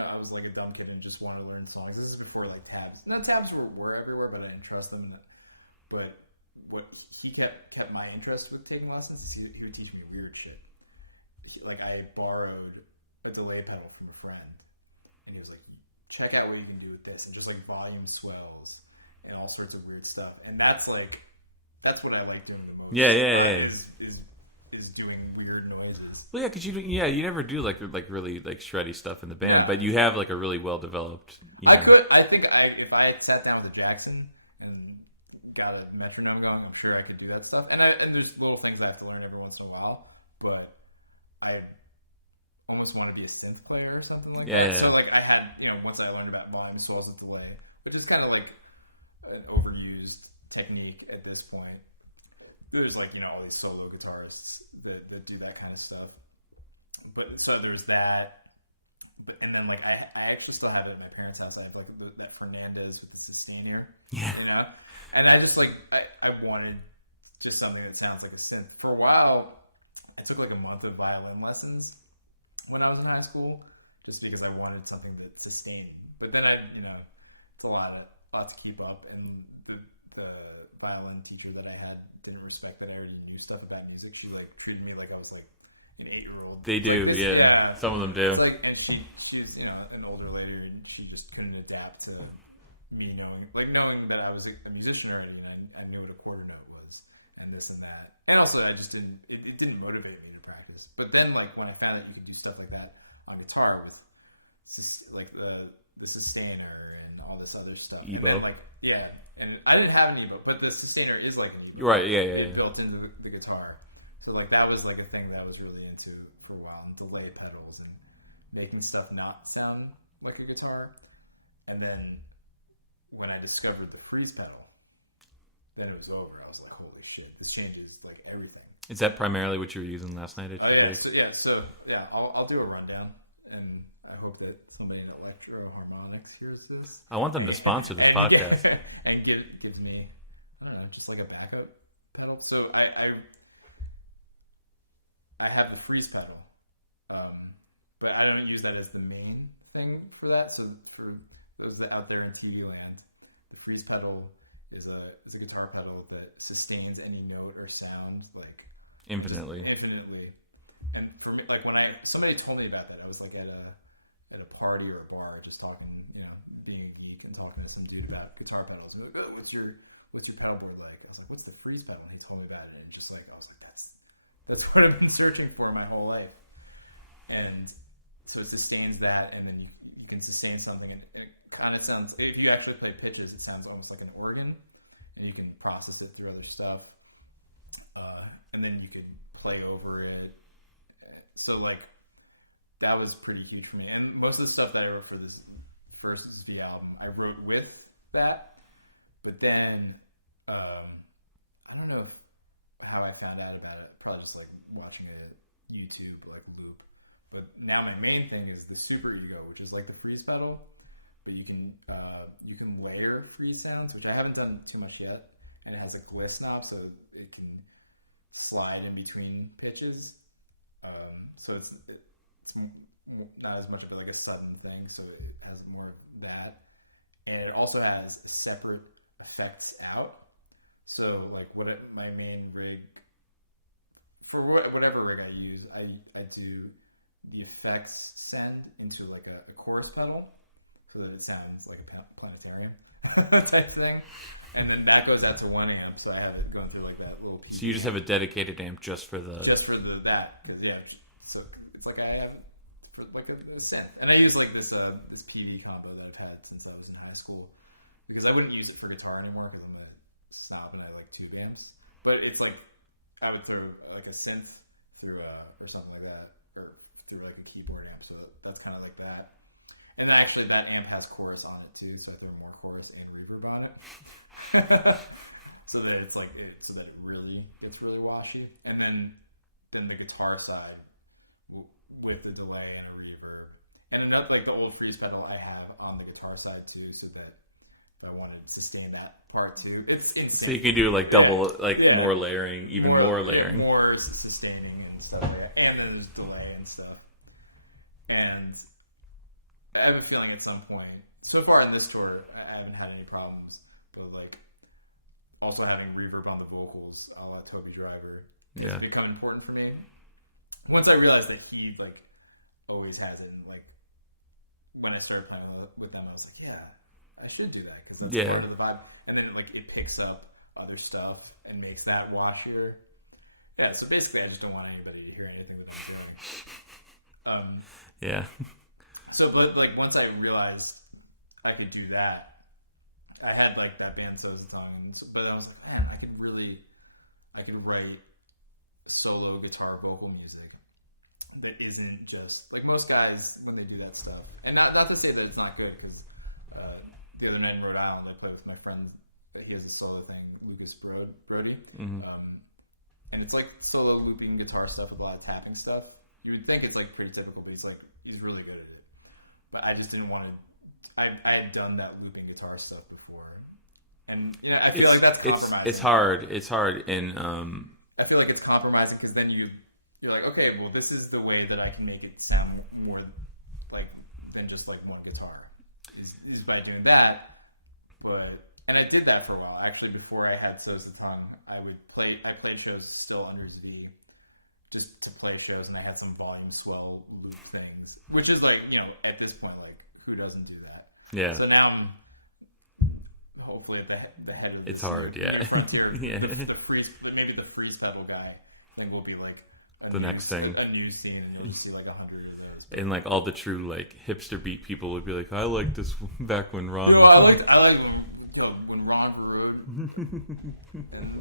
I was like a dumb kid and just wanted to learn songs. This is before like tabs. No, tabs were everywhere, but I didn't trust them. But what he kept my interest with taking lessons is he would teach me weird shit. Like I borrowed a delay pedal from a friend, and he was like, "Check out what you can do with this," and just like volume swells and all sorts of weird stuff. And that's what I like doing the most. Yeah. Is doing weird noises. Well, yeah, because you never do like really like shreddy stuff in the band, but you have like a really well developed. I think if I sat down with Jackson and got a metronome going, I'm sure I could do that stuff. And there's little things I have to learn every once in a while, but I almost want to be a synth player or something like that. Yeah. So like I had, once I learned about volume swells and delay, but it's kind of like an overused technique at this point. There's like, all these solo guitarists that do that kind of stuff. But so there's that. And then like I actually still have it in my parents' house. I have like that Fernandez with the sustainer. Yeah. And I just like I wanted just something that sounds like a synth. For a while, I took like a month of violin lessons when I was in high school, just because I wanted something that sustained. But then it's a lot to keep up, and the violin teacher that I had didn't respect that I already knew stuff about music. She like treated me like I was like an 8-year-old. They do, like, yeah. Some of them do. It's like, and she's an older lady, and she just couldn't adapt to me knowing that I was a musician already, and I knew what a quarter note was, and this and that. And also, I just didn't. It didn't motivate me to practice. But then, like when I found out you could do stuff like that on guitar with like the sustainer and all this other stuff. Ebo. And I didn't have an Ebo, but the sustainer is like an Ebo. Right, yeah. Built into the guitar. So like that was like a thing that I was really into for a while, and delay pedals and making stuff not sound like a guitar. And then when I discovered the freeze pedal, then it was over. I was like, holy shit, this changes like everything. Is that primarily what you were using last night at your base? So I'll do a rundown, and I hope that somebody in Electro-Harmonix hears this. I want them to sponsor this podcast. And gives me, I don't know, just like a backup pedal. So I have a freeze pedal, but I don't use that as the main thing for that. So for those out there in TV land, the freeze pedal is a guitar pedal that sustains any note or sound like infinitely. And for me, like when somebody told me about that, I was like at a party or a bar, just talking, being a geek, and talking to some dude about guitar pedals. Like, oh, what's your pedal board like? I was like, what's the freeze pedal? And he told me about it, and just like I was like, that's what I've been searching for my whole life. And so it sustains that, and then you can sustain something, and it kind of sounds. If you actually play pitches, it sounds almost like an organ, and you can process it through other stuff, and then you can play over it. So like that was pretty huge for me. And most of the stuff that I wrote for this first V album, I wrote with that. But then I don't know how I found out about it. Probably just like watching a YouTube like loop. But now my main thing is the Super Ego, which is like the freeze pedal, but you can layer freeze sounds, which I haven't done too much yet, and it has a gliss knob, so it can slide in between pitches. So it's not as much of like a sudden thing, so it has more of that, and it also has separate effects out. So like my main rig for whatever rig I use, I do the effects send into like a chorus pedal, so that it sounds like a planetarium type thing, and then that goes out to 1 amp. So I have it going through like that little piece. So you just have a dedicated amp just for that, because yeah. So it's like I have like a synth, and I use like this PD combo that I've had since I was in high school, because I wouldn't use it for guitar anymore because I'm gonna stop and I like 2 amps. But it's like I would throw like a synth through or something like that, or through like a keyboard amp. So that's kind of like that. And actually, that amp has chorus on it too, so I throw more chorus and reverb on it, so that it's like so that it really gets really washy. And then the guitar side with the delay and a reverb, and another like the old freeze pedal I have on the guitar side too, so that I wanted to sustain that part too. It's insane. So you can do like double, more layering, more layering, more sustaining and stuff, and then there's delay and stuff. And I have a feeling at some point, so far in this tour, I haven't had any problems, but like also having reverb on the vocals, a la Toby Driver, has become important for me. Once I realized that he like always has it, and like when I started playing with them, I was like, yeah, I should do that because that's part of the vibe. And then like it picks up other stuff and makes that washier. Yeah, so basically, I just don't want anybody to hear anything that I'm doing. Yeah. So, but like once I realized I could do that, I had like that band So's the Tongue, but I was like, man, I could write solo guitar vocal music that isn't just like most guys when they do that stuff. And not to say that it's not good, because the other night in Rhode Island, I played with my friend, but he has a solo thing, Lucas Brody, and it's like solo looping guitar stuff with a lot of tapping stuff. You would think it's like pretty typical, but he's really good at it. But I just didn't want to. I had done that looping guitar stuff before, and I feel like that's compromising. It's hard, and I feel like it's compromising because then you're like, okay, well, this is the way that I can make it sound more like than just like one guitar is by doing that. And I did that for a while. Actually, before I had So's the Tongue, I played shows still under Z, just to play shows, and I had some volume swell loop things, which is like, at this point, like, who doesn't do that? Yeah. So now I'm hopefully at the head of it's hard, yeah. Frontier, yeah. Maybe the freeze pedal guy, and we'll be like the next thing. A new scene, and you'll see like 100 of those. And like all the true like hipster beat people would be like, I like this back when Ron. I like when Ron Varod, and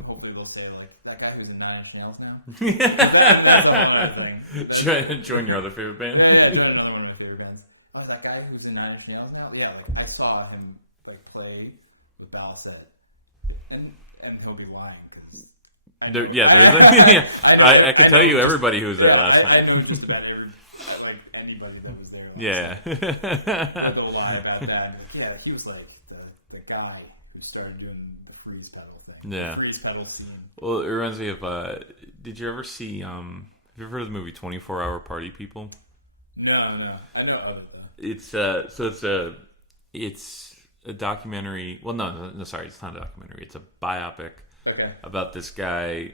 hopefully they'll say like that guy who's in 9 Inch Nails now. That's a whole thing. Join your other favorite band. Yeah, another one of my favorite bands. Oh, that guy who's in 9 Inch Nails now. Yeah, like I saw him like play with Balset, and he'll be lying because. I can tell you everybody who was there last night. I know just about anybody that was there. Yeah. They'll lie about that. Yeah, he was like the guy who started doing the freeze pedal thing. Yeah. The freeze pedal scene. Well, it reminds me of. Did you ever see? Have you ever heard of the movie 24 Hour Party People? No, I know of it. It's a documentary. Well, no, sorry, it's not a documentary. It's a biopic. Okay. About this guy,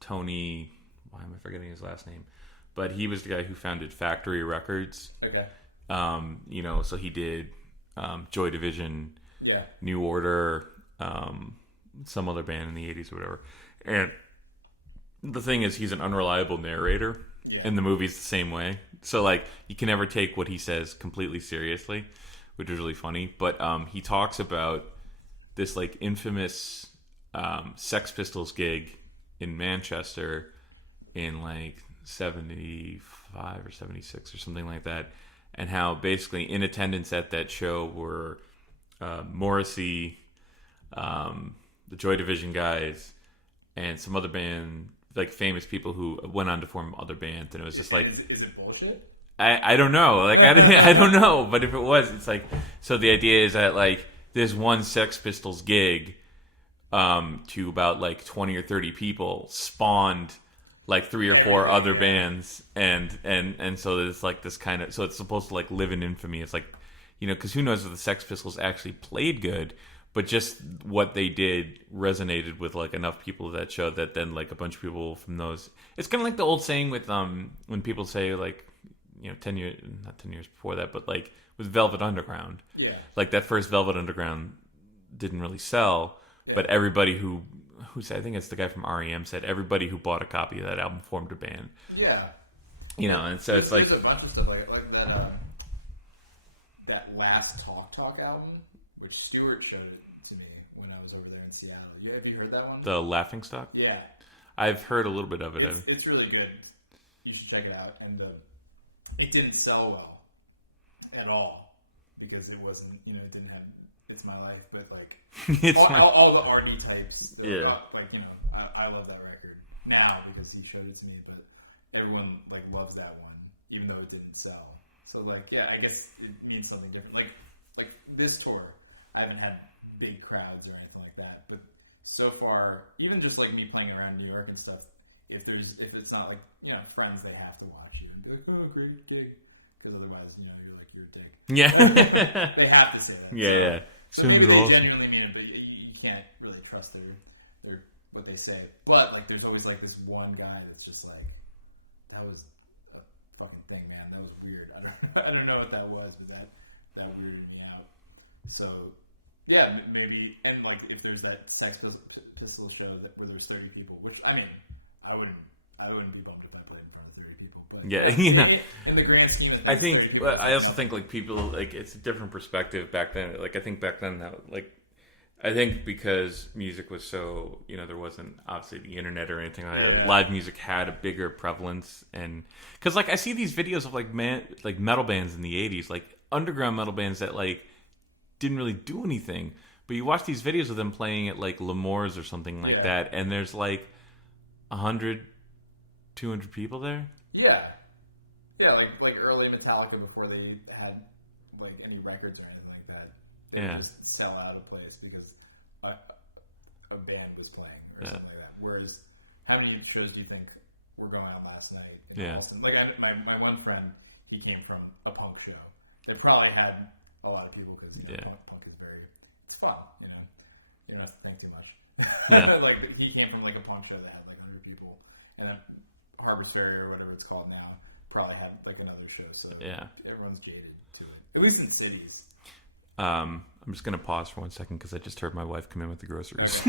Tony. Why am I forgetting his last name? But he was the guy who founded Factory Records. Okay. So he did Joy Division, Yeah. New Order, some other band in the 80s or whatever. And the thing is, he's an unreliable narrator. Yeah. And the movie's the same way. So, like, you can never take what he says completely seriously, which is really funny. But he talks about this, like, infamous Sex Pistols gig in Manchester in, like, 75 or 76 or something like that. And how basically in attendance at that show were Morrissey, the Joy Division guys, and some other band, like famous people who went on to form other bands. And it was just like, is it bullshit? I don't know. Like I don't know. But if it was, it's like, so the idea is that like this one Sex Pistols gig to about like 20 or 30 people spawned like 3 or 4 other bands, and so it's like this kind of, so it's supposed to like live in infamy. It's like, you know, because who knows if the Sex Pistols actually played good, but just what they did resonated with like enough people at that show that then like a bunch of people from those, it's kind of like the old saying with when people say like, you know, 10 years, not 10 years before that, but like with Velvet Underground, like that first Velvet Underground didn't really sell, but everybody who said, I think it's the guy from REM, said everybody who bought a copy of that album formed a band. Yeah. You know, and so it's like, there's a bunch of stuff like that. That last Talk album, which Stuart showed it to me when I was over there in Seattle. Have you heard that one? The Laughing Stock? Yeah. I've heard a little bit of it. It's really good. You should check it out. And it didn't sell well at all because it wasn't, you know, it didn't have It's My Life, but like all the R&B types. Yeah. Like, you know, I love that record now because he showed it to me, but everyone like loves that one, even though it didn't sell. So like, yeah, I guess it means something different. Like this tour, I haven't had big crowds or anything like that, but so far, even just like me playing around New York and stuff, if it's not like, you know, friends, they have to watch you and be like, oh, great gig, because otherwise, you know, you're like, you're a dick. Yeah. They have to say that. Yeah. So maybe they genuinely mean it, but you can't really trust their what they say. But like, there's always like this one guy that's just like, that was a fucking thing, man. That was weird. I don't know what that was, but that weirded me out. So yeah, maybe, and like if there's that Sex Pistol show where there's 30 people, which I mean, I wouldn't be bummed if I played in front of 30 people. But yeah, you know, in the grand scheme, I think. I also think like people, like it's a different perspective back then. Like I think back then that like. I think because music was so, you know, there wasn't obviously the internet or anything like that. Live music had a bigger prevalence, and because like I see these videos of like metal bands in the 80s, like underground metal bands that like didn't really do anything, but you watch these videos of them playing at like L'Amour's or something like that, and there's like 100, 200 people there. Yeah, like early Metallica before they had like any records or anything like that. They would just sell out a place because a band was playing or something like that. Whereas, how many shows do you think were going on last night in Boston? Like, my one friend, he came from a punk show. It probably had a lot of people because punk is it's fun, you know. You don't have to think too much. Like, he came from like a punk show that had like 100 people, and Harper's Ferry or whatever it's called now probably had like another show. So everyone's jaded to it, at least in cities. I'm just going to pause for 1 second because I just heard my wife come in with the groceries.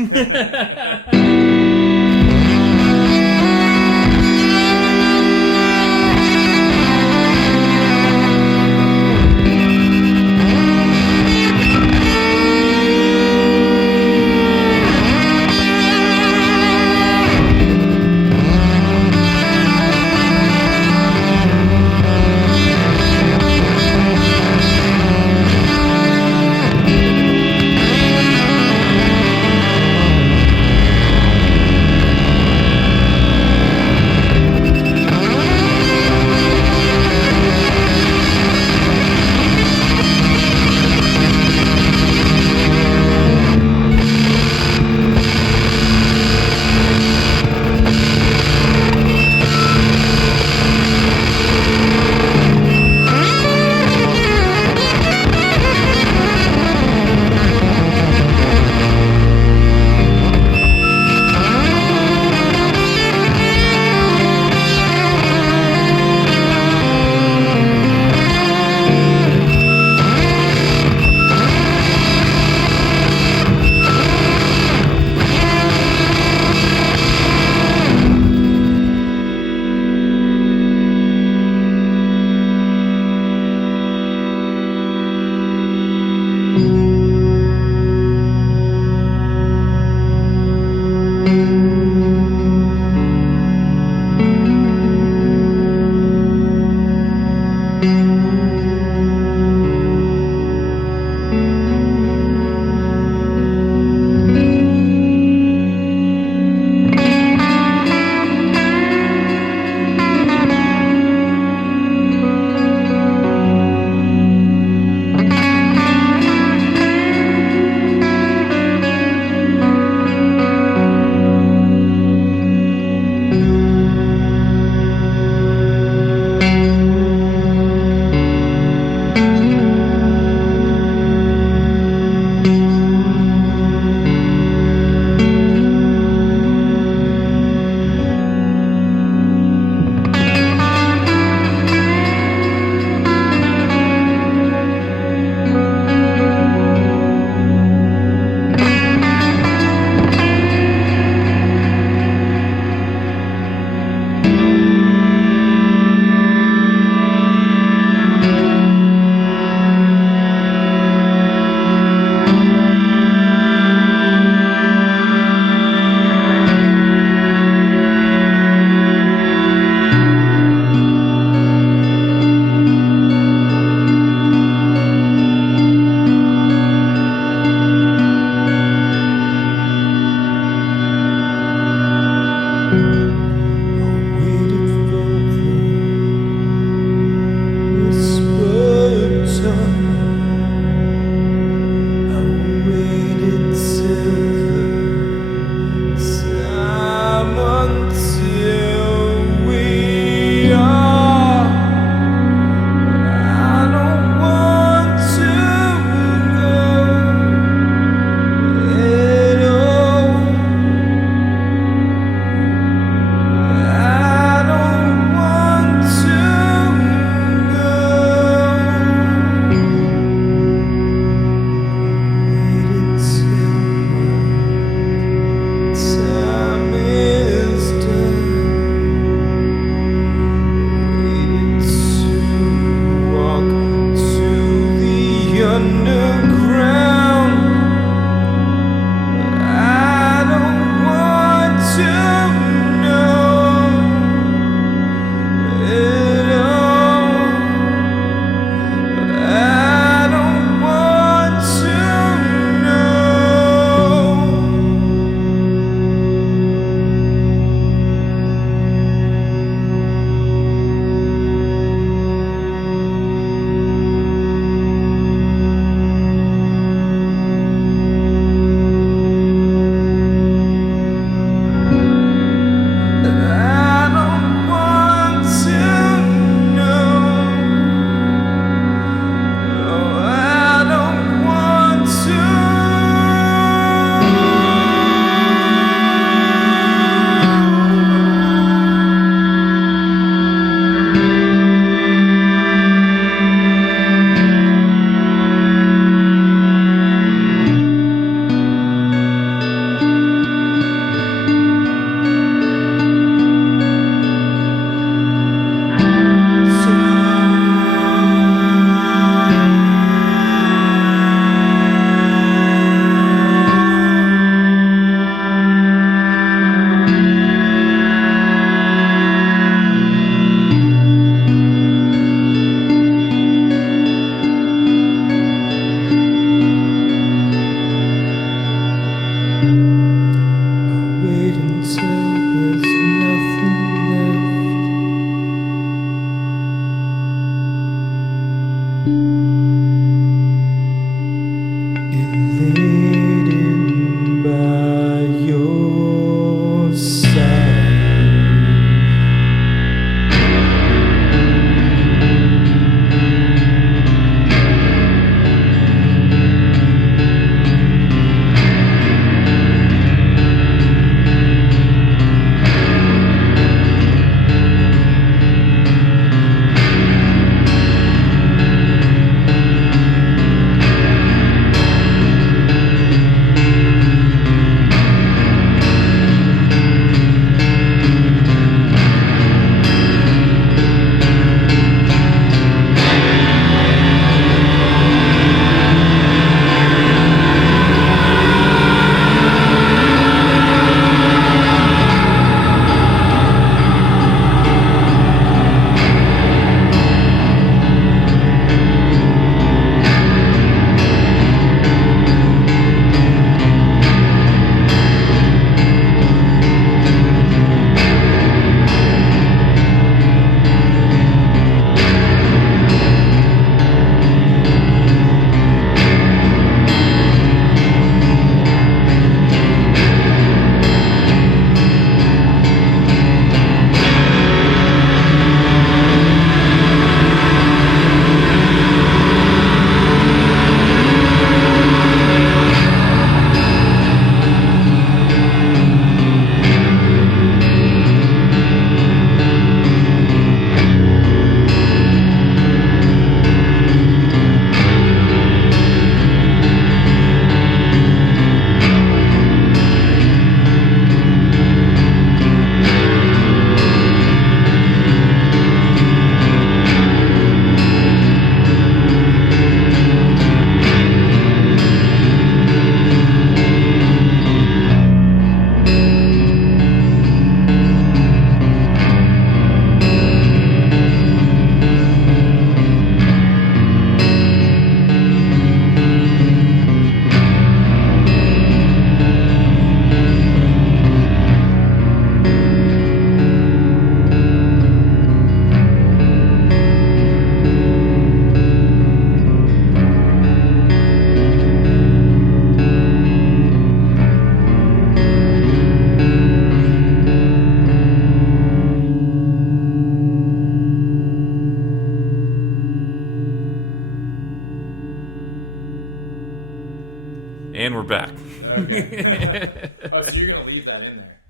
back. Okay. Oh, so you're gonna leave that in there?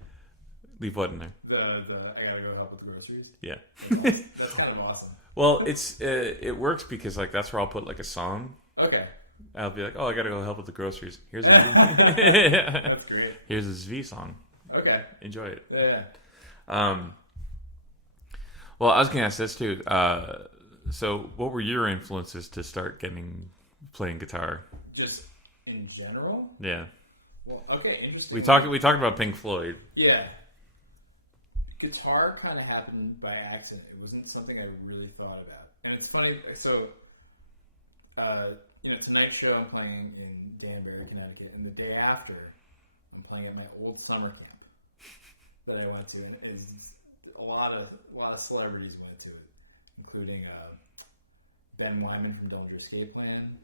Leave what in there? The I gotta go help with the groceries. Yeah. That's awesome. That's kind of awesome. Well, it works because like that's where I'll put like a song. Okay. I'll be like, oh, I gotta go help with the groceries. Here's a That's great. Here's a Zvi song. Okay. Enjoy it. Yeah. Well, I was gonna ask this too. So, what were your influences to start playing guitar? Just in general. Yeah. Well, okay, interesting. We talked about Pink Floyd. Yeah. Guitar kind of happened by accident. It wasn't something I really thought about. And it's funny. So, tonight's show I'm playing in Danbury, Connecticut, and the day after I'm playing at my old summer camp that I went to, and it's a lot of celebrities went to it, including Ben Wyman from Dillinger Escape Plan,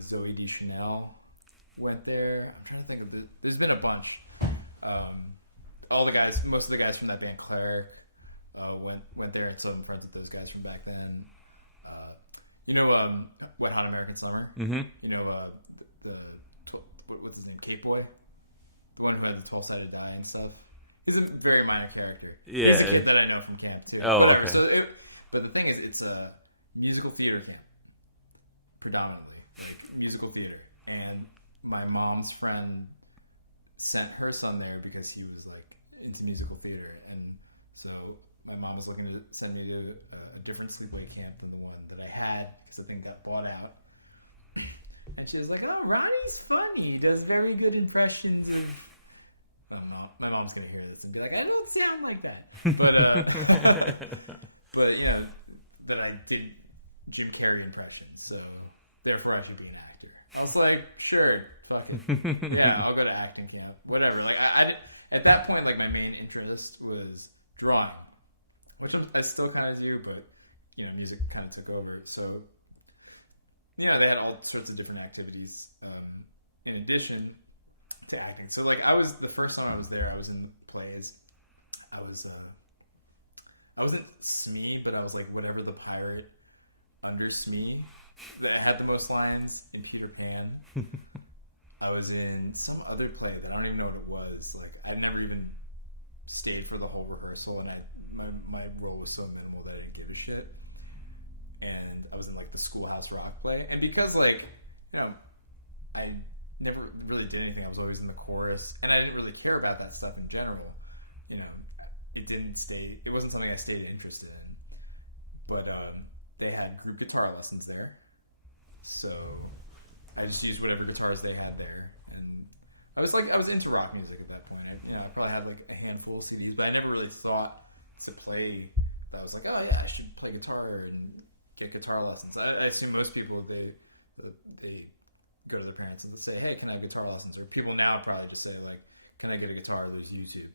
Zoe Deschanel went there. I'm trying to think of there's been a bunch. Most of the guys from that band, Claire, went there, and so I'm friends with those guys from back then. Wet Hot American Summer? Mm-hmm. What's his name? Cape Boy? The one who had the 12-sided die and stuff. He's a very minor character. Yeah. He's a kid that I know from camp, too. Oh, Whatever. okay. But the thing is, it's a musical theater camp, predominantly. Like, musical theater. And my mom's friend sent her son there because he was, like, into musical theater. And so my mom was looking to send me to a different sleepaway camp than the one that I had because the thing got bought out. And she was like, "Oh, Ronnie's funny. He does very good impressions of." Oh, my mom's gonna hear this and be like, "I don't sound like that." But that I did Jim Carrey impressions, so therefore I should be an actor. I was like, "Sure, fuck it. Yeah, I'll go to acting camp, whatever." Like I at that point, like my main interest was drawing, which I still kind of do, but music kind of took over. So they had all sorts of different activities in addition to acting. So like the first time I was there, I was in plays. I wasn't Smee, but I was like whatever the pirate under Smee that had the most lines in Peter Pan. I was in some other play that I don't even know what it was. Like I never even stayed for the whole rehearsal, and my role was so minimal that I didn't give a shit. And I was in like the Schoolhouse Rock play, and because I never really did anything. I was always in the chorus, and I didn't really care about that stuff in general. It wasn't something I stayed interested in. But they had group guitar lessons there, so I just used whatever guitars they had there, and I was into rock music at that point. I probably had like a handful of CDs, but I never really thought to play. I was like, oh yeah, I should play guitar and get guitar lessons. I assume most people they go to their parents and they say, hey, can I have guitar lessons? Or people now probably just say like, can I get a guitar? There's YouTube.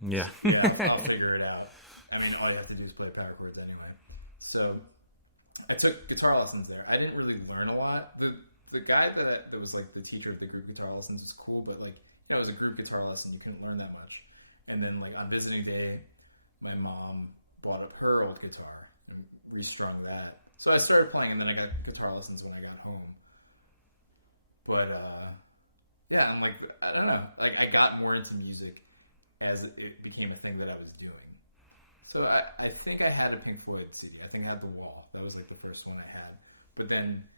Yeah. I'll figure it out. I mean, all you have to do is play power chords anyway. So I took guitar lessons there. I didn't really learn a lot. The guy that was like the teacher of the group guitar lessons was cool, but like it was a group guitar lesson. You couldn't learn that much. And then like on visiting day, my mom bought up her old guitar and restrung that. So I started playing, and then I got guitar lessons when I got home. But I'm like, I don't know. Like I got more into music as it became a thing that I was doing. So I think I had a Pink Floyd CD. I think I had The Wall. That was like the first one I had. But then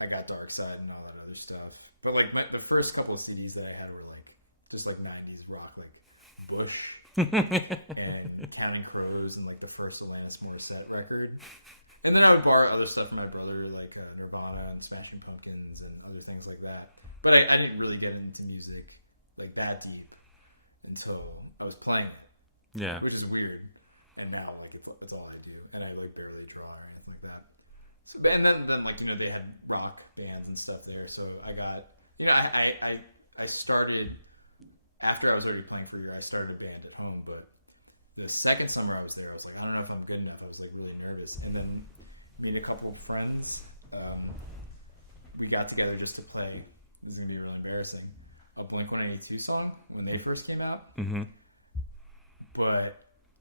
I got Dark Side and all that other stuff. But like the first couple of CDs that I had were like just like 90s rock, like Bush and Counting Crows and like the first Alanis Morissette record. And then I would borrow other stuff from my brother, like Nirvana and Smashing Pumpkins and other things like that. But I didn't really get into music like that deep until I was playing it. Yeah. Which is weird. And now like it's all I do. And I like barely draw or anything like that. So, and then like, they had rock bands and stuff there. So I got, I started, after I was already playing for a year, I started a band at home. But the second summer I was there, I was like, I don't know if I'm good enough. I was like really nervous. And then me and a couple of friends, we got together just to play, this is going to be really embarrassing, a Blink-182 song when they first came out. Mm-hmm.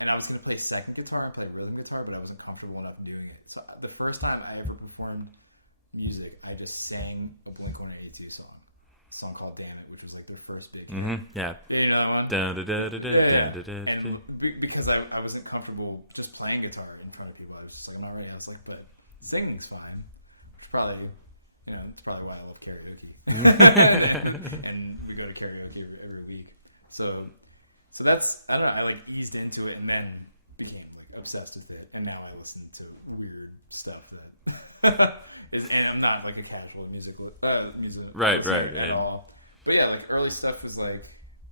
And I was going to play second guitar and play rhythm guitar, but I wasn't comfortable enough doing it. So the first time I ever performed music, I just sang a Blink-182 song. song called "Damn It," which was like their first big. Yeah. You know, one? Because I wasn't comfortable just playing guitar in front of people. I was just like, alright. I was like, but singing's fine. It's probably, it's probably why I love karaoke. And we go to karaoke every week. So that's, I don't know, I like eased into it and then became like obsessed with it. And now I listen to weird stuff that and I'm not like a casual music right at all. But yeah, like early stuff was like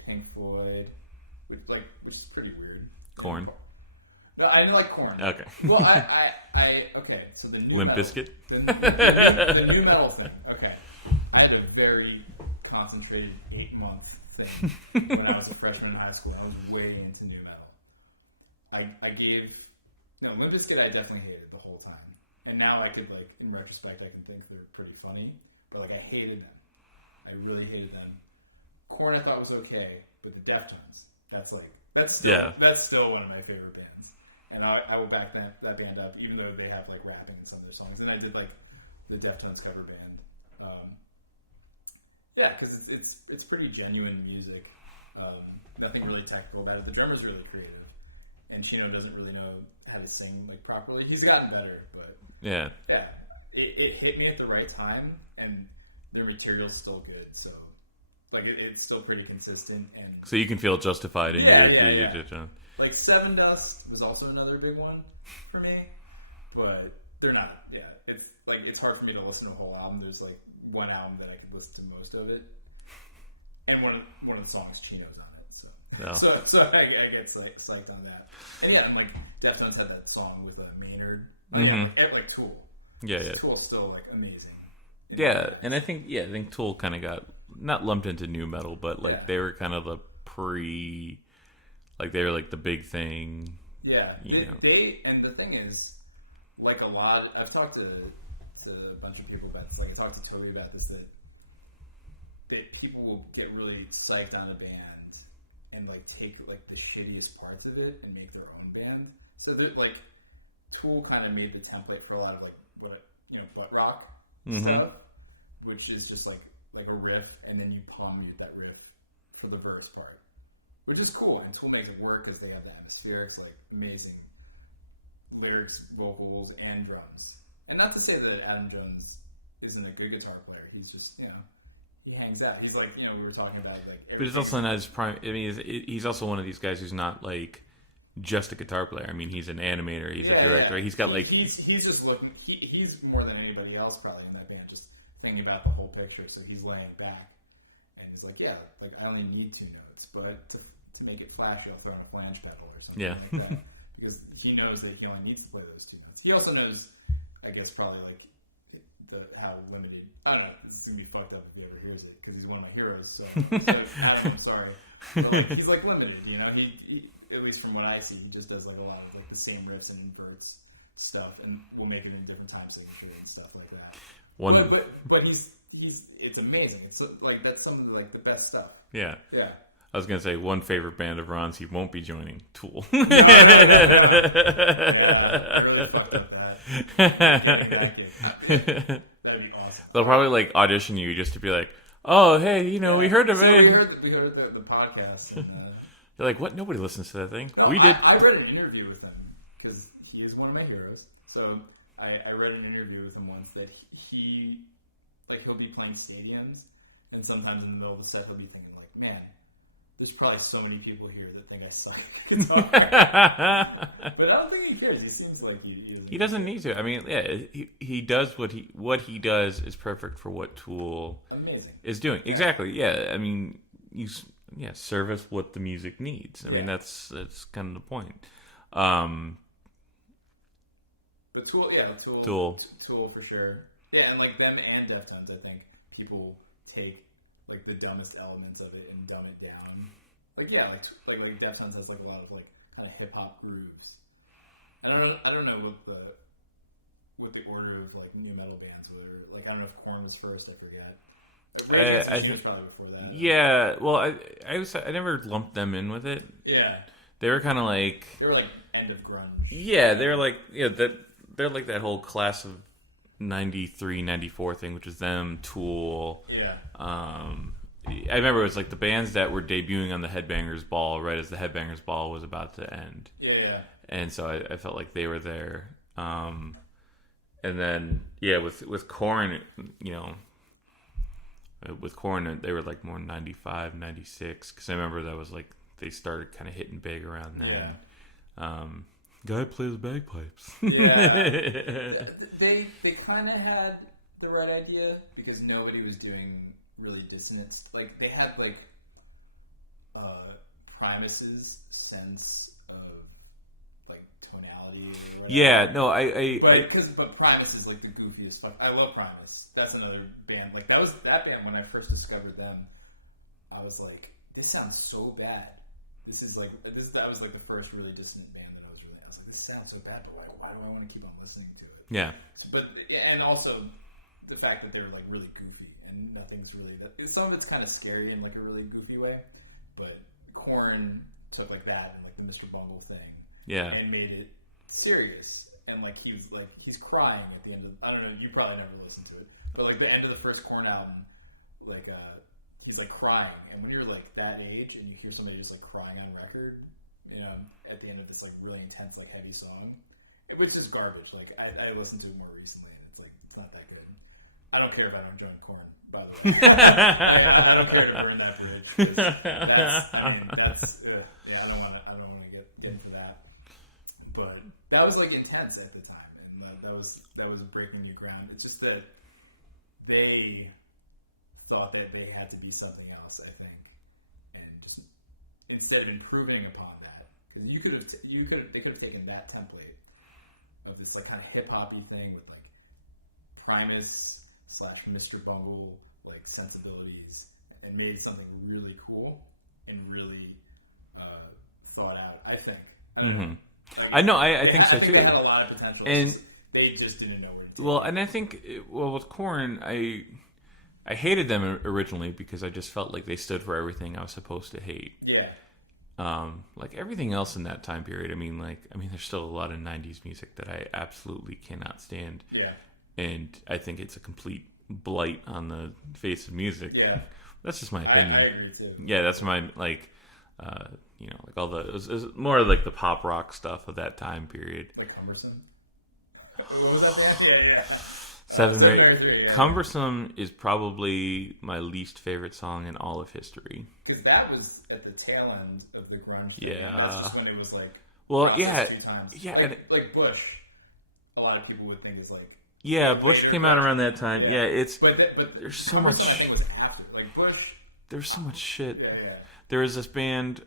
Pink Floyd, which is pretty weird. Korn. But I didn't like Korn. Okay. Well, okay. So the new Limp metal, Bizkit. the new metal thing. Okay, I had a very concentrated 8-month thing when I was a freshman in high school. I was way into new metal. Limp Bizkit I definitely hated the whole time. And now I could, like, in retrospect, I can think they're pretty funny. But, like, I hated them. I really hated them. Korn I thought was okay, but the Deftones, that's still one of my favorite bands. And I will back that band up, even though they have, like, rapping in some of their songs. And I did, like, the Deftones cover band. Because it's pretty genuine music. Nothing really technical about it. The drummer's really creative. And Chino doesn't really know how to sing, like, properly. He's gotten better, but... Yeah, it hit me at the right time, and their material's still good, so like it's still pretty consistent. And so you can feel justified in your like Seven Dust was also another big one for me, but they're not. Yeah, it's like it's hard for me to listen to the whole album. There's like one album that I could listen to most of it, and one of the songs Chino's on it. So I get psyched on that. And yeah, like Deftones had that song with Maynard. Like Tool. Yeah. Tool's still like amazing. Yeah, and I think Tool kind of got not lumped into new metal, but like they were kind of the they were like the big thing. Yeah, they and the thing is, like I've talked to a bunch of people about this. Like I talked to Toby about this that people will get really psyched on a band and like take like the shittiest parts of it and make their own band. So they're like. Tool kind of made the template for a lot of like butt rock stuff, which is just like a riff, and then you palm mute that riff for the verse part, which is cool. And Tool makes it work because they have the atmospherics, like amazing lyrics, vocals, and drums. And not to say that Adam Jones isn't a good guitar player. He's just he hangs out. He's like we were talking about like. But it's also not his prime. I mean, he's also one of these guys who's not like. Just a guitar player. I mean, he's an animator. He's a director. Yeah. He's got like he's just looking. He's more than anybody else probably in that band, just thinking about the whole picture. So he's laying back, and he's like, like I only need 2 notes, but to make it flashy, I'll throw in a flange pedal or something like that. Because he knows that he only needs to play those 2 notes. He also knows, I guess, probably like how limited. I don't know. This is gonna be fucked up if he ever hears it because he's one of my heroes. So I'm sorry. But, like, he's like limited, He at least from what I see, he just does like a lot of like the same riffs and inverts stuff, and we'll make it in different time signatures and stuff like that. But he's it's amazing. It's like that's some of the best stuff. Yeah. Yeah. I was gonna say one favorite band of Ron's he won't be joining, Tool. No. Yeah, I really fucked up that. That'd be awesome. They'll probably like audition you just to be like, oh hey, we heard of it. We heard the podcast. And, they're like, what? Nobody listens to that thing. No, we did. I read an interview with him because he is one of my heroes. So I read an interview with him once that he'll be playing stadiums, and sometimes in the middle of the set he'll be thinking like, man, there's probably so many people here that think I suck at guitar. But I don't think he cares. He seems like he doesn't need to. I mean, yeah, he does what he does is perfect for what Tool is doing. Yeah. Exactly. Yeah. I mean, service what the music needs. I mean, that's kind of the point. The Tool for sure. Yeah, and like them and Deftones, I think people take like the dumbest elements of it and dumb it down. Like like Deftones has like a lot of like kind of hip hop grooves. I don't know what the order of like new metal bands were. Like I don't know if Korn was first. I forget. I think probably before that. Yeah, well, I never lumped them in with it. Yeah, they were kind of like they were like end of grunge. Yeah, they're like they're like that whole class of 93, 94 thing, which was them, Tool. Yeah. I remember it was like the bands that were debuting on the Headbangers Ball right as the Headbangers Ball was about to end. Yeah. And so I felt like they were there. And then, with Korn, with Korn, they were like more 95, 96. Because I remember that was like, they started kind of hitting big around then. Yeah. Guy plays bagpipes. Yeah. They kind of had the right idea because nobody was doing really dissonance. Like, they had, like, Primus's sense of, like, tonality or whatever. Yeah, no, But Primus is, like, the goofiest fuck. I love Primus. That's another band. Like, that band, when I first discovered them, I was like, this sounds so bad. That was, like, the first really dissonant band that I was like, this sounds so bad, but why do I want to keep on listening to it? Yeah. And also, the fact that they're, like, really goofy. And nothing's really some of it's kind of scary in like a really goofy way, but Korn took like that and like the Mr. Bungle thing, and made it serious. And like he's crying at the end of, I don't know, you probably never listened to it, but like the end of the first Korn album, like he's like crying, and when you're like that age and you hear somebody just like crying on record, at the end of this like really intense like heavy song, which is garbage. Like I listened to it more recently, and it's like it's not that good. I don't care if I don't join Korn. By the way, I don't care to burn that bridge. I don't want to get into that. But that was like intense at the time, and that was breaking new ground. It's just that they thought that they had to be something else. I think, and just instead of improving upon that, because they could have taken that template of this like kind of hip hoppy thing with like Primus / Mr. Bungle like sensibilities and made something really cool and really thought out. I think. I think so too. They had a lot of potential, and they just didn't know where to. Well, and I think with Korn, I hated them originally because I just felt like they stood for everything I was supposed to hate. Yeah. Like everything else in that time period. I mean, there's still a lot of '90s music that I absolutely cannot stand. Yeah. And I think it's a complete blight on the face of music. Yeah. That's just my opinion. I agree too. Yeah, that's my, like all the, it was more like the pop rock stuff of that time period. Like Cumbersome? What was that band? Yeah. 7 or 8. Yeah. Cumbersome is probably my least favorite song in all of history. Because that was at the tail end of the grunge thing. Yeah. That's just when it was like... Well, yeah. 2 times. Yeah. Like Bush, a lot of people would think is like... Yeah, Bush came out around that time. Yeah, it's... But there's so much... I think was after. Like Bush... There's so much shit. Yeah. There was this band,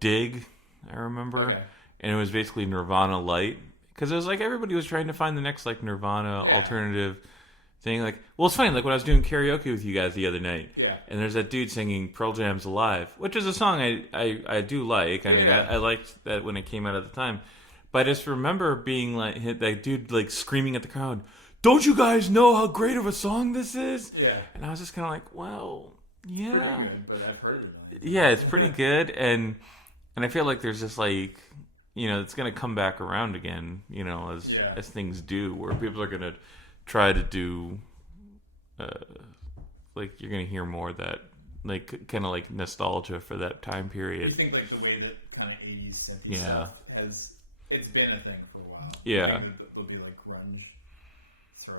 Dig, I remember. Okay. And it was basically Nirvana Light. Because it was like everybody was trying to find the next like Nirvana alternative thing. Like, well, it's funny. Like when I was doing karaoke with you guys the other night, and there's that dude singing Pearl Jam's "Alive," which is a song I do like. I mean, I liked that when it came out at the time. But I just remember being like that dude like screaming at the crowd, "Don't you guys know how great of a song this is?" Yeah. And I was just kind of like, well, yeah, pretty good, but I've heard it. Yeah, it's pretty good, and I feel like there's just like. It's going to come back around again, as things do, where people are going to try to do, like, you're going to hear more of that, like, kind of like nostalgia for that time period. You think, like, the way that kind of 80s synthy stuff it's been a thing for a while. Yeah. There'll be, like, grunge.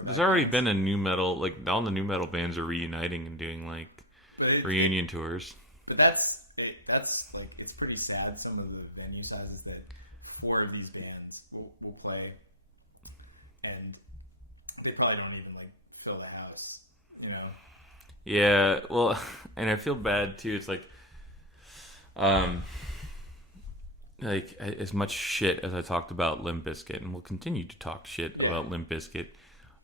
There's already been a new metal, like, all the new metal bands are reuniting and doing, like, reunion tours. But that's like, it's pretty sad, some of the venue sizes that 4 of these bands will play, and they probably don't even like fill the house, Yeah, well, and I feel bad too. It's like as much shit as I talked about Limp Bizkit, and we'll continue to talk shit about Limp Bizkit.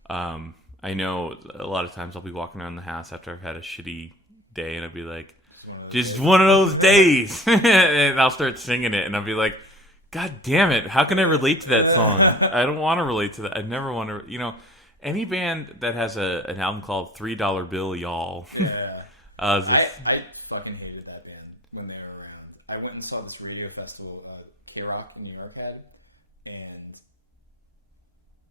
I know a lot of times I'll be walking around the house after I've had a shitty day, and I'll be like, just one of those days, and I'll start singing it, and I'll be like, God damn it, how can I relate to that song? I don't want to relate to that. I never want to, any band that has an album called $3 Bill, Y'all. Yeah. I fucking hated that band when they were around. I went and saw this radio festival K-Rock in New York had, and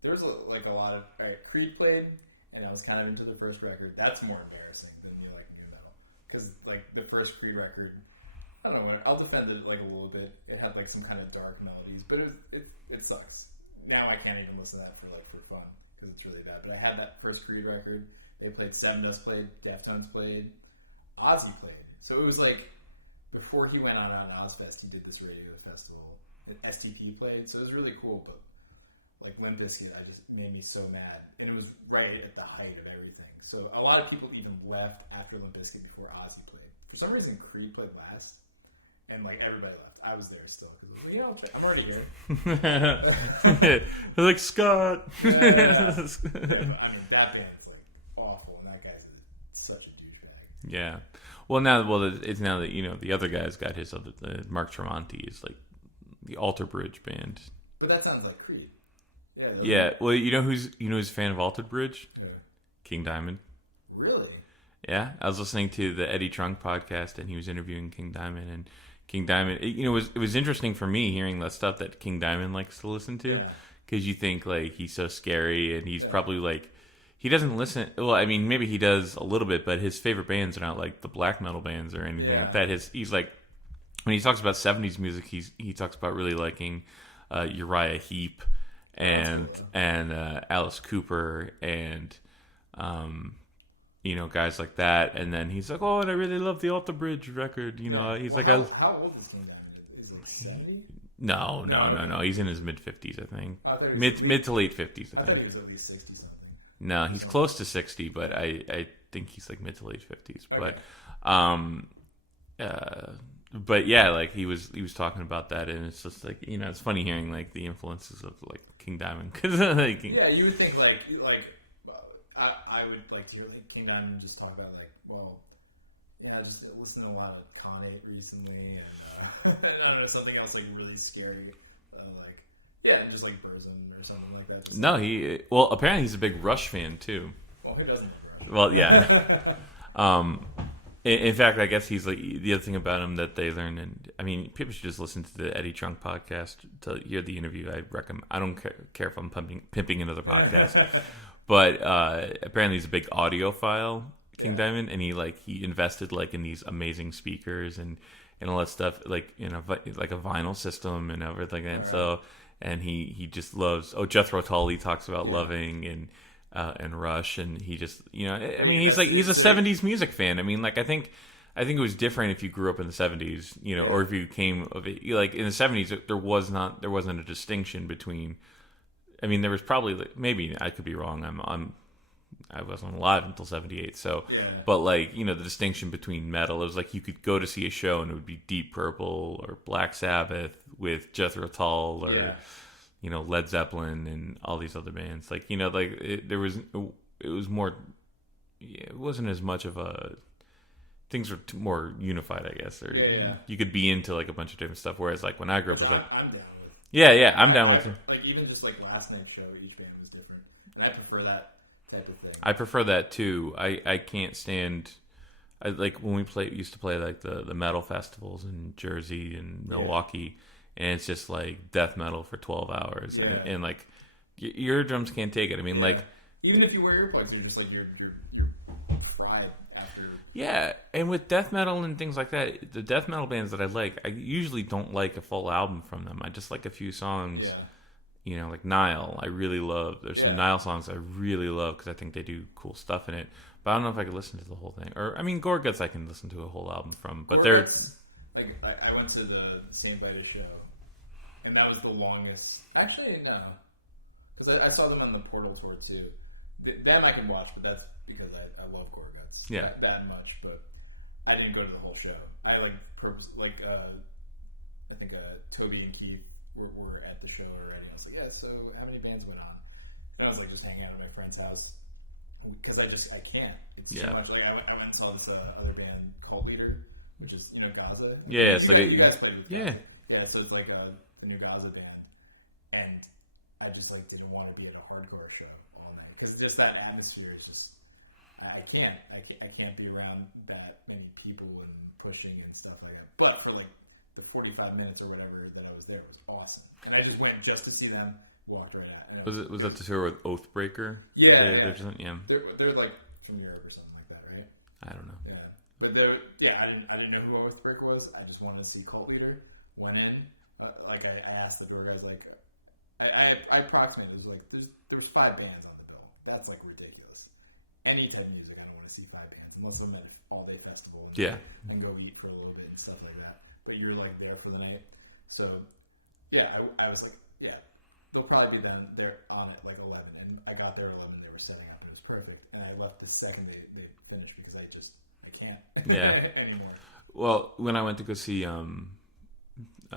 there was like a lot of Creed played, and I was kind of into the first record. That's more embarrassing than like new metal, because like the first Creed record, I don't know. I'll defend it like a little bit. It had like some kind of dark melodies, but it sucks. Now I can't even listen to that for fun because it's really bad. But I had that first Creed record. They played, Seven Dust played, Deftones played, Ozzy played. So it was like before he went on Ozfest, he did this radio festival. And STP played, so it was really cool. But like Limp Bizkit, I just made me so mad, and it was right at the height of everything. So a lot of people even left after Limp Bizkit before Ozzy played. For some reason, Creed played last, and like everybody left. I was there still. I'm already here. They're like, Scott. I mean, that band's like awful, and that guy's such a douchebag. Yeah. It's now that the other guy's got his other. Mark Tremonti is like the Alter Bridge band. But that sounds like Creed. Yeah. Well, who's a fan of Alter Bridge? Yeah. King Diamond. Really? Yeah, I was listening to the Eddie Trunk podcast, and he was interviewing King Diamond, and King Diamond. It was interesting for me hearing the stuff that King Diamond likes to listen to, because you think like he's so scary, and he's probably like he doesn't listen. Well, I mean, maybe he does a little bit, but his favorite bands are not like the black metal bands or anything like that. He's like when he talks about 70s music, he talks about really liking Uriah Heep and Alice Cooper and guys like that, and then he's like, oh, and I really love the Alter Bridge record. He's how old is King Diamond? Is it 70? No. He's in his mid 50s, I think. Mid to late 50s. I thought he was at least 60 something. No, he's close to 60, but I think he's like mid to late 50s. Okay. But yeah, like he was talking about that, and it's just like it's funny hearing like the influences of like King Diamond, because like you would think like I would like to hear like King Diamond just talk about like, well, I just listened to a lot of Con 8 recently, and I don't know, something else like really scary, just like Burzum or something like that. Just apparently he's a big Rush fan too. Well, who doesn't like Rush? Well, yeah. In fact, I guess he's like the other thing about him that they learned, and I mean, people should just listen to the Eddie Trunk podcast to hear the interview. I recommend. I don't care if I'm pimping another podcast, but apparently he's a big audiophile, King Diamond, and he invested like in these amazing speakers and all that stuff, like like a vinyl system and everything. And so, and he just loves. Oh, Jethro Tull, he talks about loving and Rush, and he just I mean he's a 70s music fan. I mean, like I think it was different if you grew up in the 70s, or if you came of it like in the 70s there wasn't a distinction between. I mean, there was probably maybe I could be wrong. I wasn't alive until 78, so but like the distinction between metal, it was like you could go to see a show and it would be Deep Purple or Black Sabbath with Jethro Tull or Led Zeppelin and all these other bands. Like it was more. It wasn't as much of a. Things were more unified, I guess. Or you could be into like a bunch of different stuff. Whereas like when I grew up, it was like I'm down with. Yeah, I'm down with it. Like even just like last night's show, each band was different, and I prefer that type of thing. I prefer that too. I can't stand. I like when we used to play like the metal festivals in Jersey and Milwaukee. And it's just like death metal for 12 hours, and like your eardrums can't take it. I mean, like even if you wear earplugs, you're just like you're fried after. Yeah, and with death metal and things like that, the death metal bands that I usually don't like a full album from them. I just like a few songs. Yeah. Like Nile, I really love. There's some Nile songs I really love because I think they do cool stuff in it. But I don't know if I could listen to the whole thing. Or I mean, Gorguts I can listen to a whole album from, but they're. Like I went to the Saint Vitus show. And that was the longest. Actually, no. Because I saw them on the Portal tour, too. Them I can watch, but that's because I love Gorguts. Yeah. That much, but I didn't go to the whole show. I, I think Toby and Keith were at the show already. I was like, so how many bands went on? And I was, just hanging out at my friend's house. Because I can't. It's too much. Like, I went and saw this other band, Cult Leader, which is, Gaza. Yeah, it's you guys played with Yeah. Yeah, so it's like the new Gaza band, and I just didn't want to be at a hardcore show all night because just that atmosphere is just I can't be around that many people and pushing and stuff like that. But for the 45 minutes or whatever that I was there, it was awesome, and I just went just to see them walked right at. Was that the tour with Oathbreaker? Yeah, They're like from Europe or something like that, right? I don't know. Yeah, but I didn't know who Oathbreaker was. I just wanted to see Cult Leader. Went in, I asked the door guys, like, I approximated. It was like there was 5 bands on the bill. That's like ridiculous. Any type of music, I don't want to see 5 bands unless I'm at an all-day festival. And go eat for a little bit and stuff like that. But you're like there for the night, so I was like, they'll probably be there on at like 11, and I got there at 11. They were setting up. It was perfect, and I left the second they finished because I can't anymore. Well, when I went to go see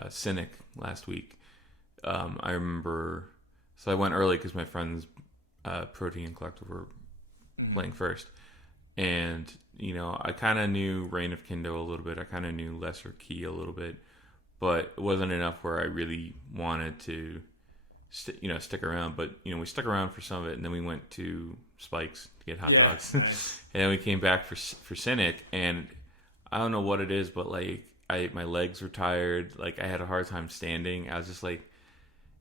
Cynic last week, I remember. So I went early because my friends, Protein Collective, were playing first, and I kind of knew Reign of Kindo a little bit. I kind of knew Lesser Key a little bit, but it wasn't enough where I really wanted to, stick around. But we stuck around for some of it, and then we went to Spike's to get hot dogs, nice. And then we came back for Cynic, and I don't know what it is, but like my legs were tired. Like I had a hard time standing. I was just like,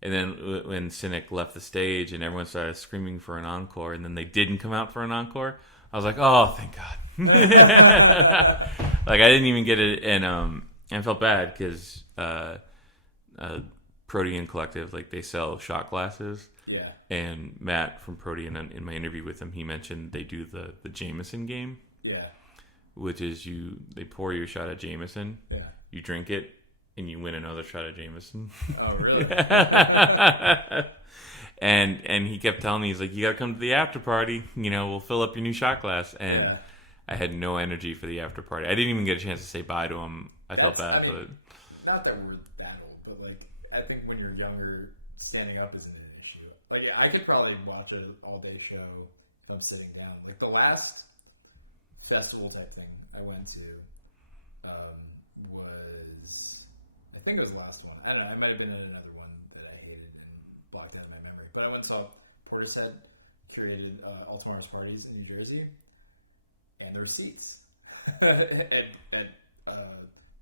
and then when Cynic left the stage and everyone started screaming for an encore, and then they didn't come out for an encore, I was like, oh, thank God. Like I didn't even get it, and I felt bad because Protean Collective, like they sell shot glasses. Yeah. And Matt from Protean, in my interview with him, he mentioned they do the Jameson game. Yeah. Which is they pour you a shot of Jameson. Yeah. You drink it, and you win another shot of Jameson. Oh, really? And he kept telling me, he's like, you got to come to the after party. We'll fill up your new shot glass. And I had no energy for the after party. I didn't even get a chance to say bye to him. I felt bad, but not that we're that old, but like I think when you're younger, standing up isn't an issue. Like I could probably watch an all-day show if I'm sitting down. Like the last festival type thing I went to was, I think it was the last one. I don't know. It might have been another one that I hated and blocked out of my memory. But I went and saw Portishead curated All Tomorrow's Parties in New Jersey, and there were seats at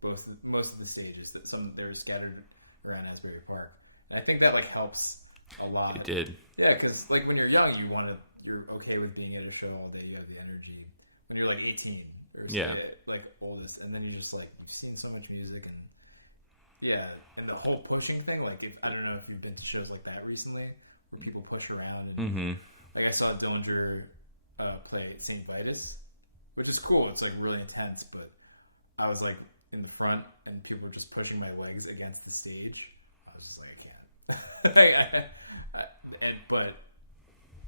most of the stages. That they're scattered around Asbury Park. And I think that like helps a lot. It did. Yeah, because like when you're young, you're okay with being at a show all day. You have the energy. When you're like 18 or like oldest, and then you're just like you've seen so much music and and the whole pushing thing. Like I don't know if you've been to shows like that recently where people push around. And, like I saw Dillinger play at St. Vitus, which is cool. It's like really intense, but I was like in the front and people were just pushing my legs against the stage. I was just like, I can't. But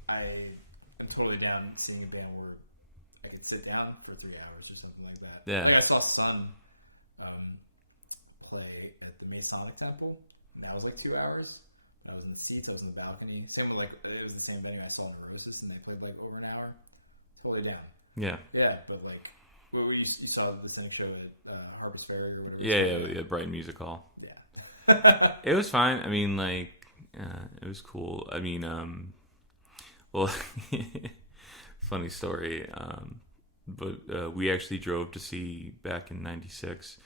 I am totally down seeing a band where I could sit down for 3 hours or something like that. Yeah. Like I saw Sun play at the Masonic Temple, and that was like 2 hours. I was in the seats, I was in the balcony. It was the same venue I saw Neurosis, and they played like over an hour. Totally down. Yeah. Yeah, but like, you saw the Cynic show at Harvest Fair or whatever. Yeah, Brighton Music Hall. Yeah. It was fine. I mean, like, it was cool. I mean, well, funny story. But we actually drove to see, back in '96,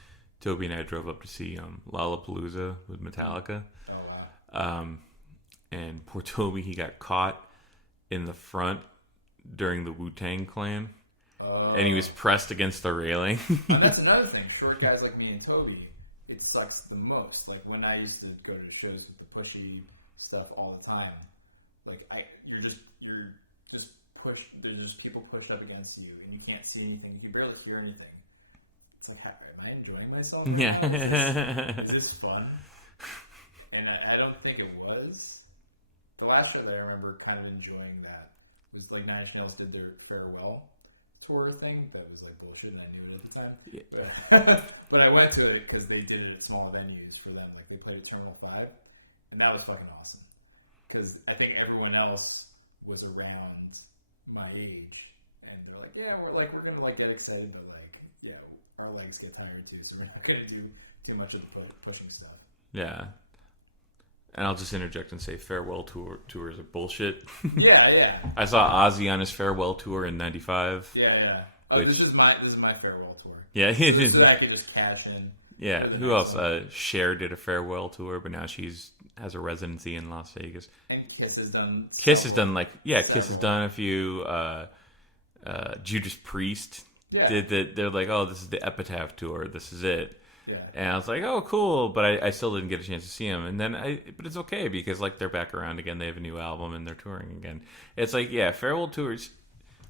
Toby and I drove up to see Lollapalooza with Metallica. Oh, wow. And poor Toby, he got caught in the front during the Wu-Tang Clan. And he was pressed against the railing. That's another thing. Short guys like me and Toby, it sucks the most. Like when I used to go to shows with the pushy stuff all the time, like you're just pushed. There's just people pushed up against you, and you can't see anything. You can barely hear anything. It's like, am I enjoying myself? Yeah. Is this fun? And I don't think it was. The last show that I remember kind of enjoying that was like Nine Inch Nails did their farewell tour thing. That was like bullshit, and I knew it at the time. Yeah. But I went to it because they did it at small venues for them. Like they played at Terminal 5, and that was fucking awesome. Because I think everyone else was around my age, and they're like, yeah, we're gonna like get excited, but like, yeah, our legs get tired too, so we're not gonna do too much of the pushing stuff. Yeah. And I'll just interject and say farewell tours are bullshit. Yeah. I saw Ozzy on his farewell tour in '95. Yeah. Oh, this is my farewell tour. Yeah, so I could just cash in. Yeah. Who else? Cher did a farewell tour, but now has a residency in Las Vegas. And Kiss has done. Kiss has done Kiss has done a few. Judas Priest did that. They're like, oh, this is the Epitaph tour. This is it. Yeah. And I was like, oh, cool. But I still didn't get a chance to see them. And then but it's okay because like they're back around again. They have a new album and they're touring again. It's like, yeah, farewell tours.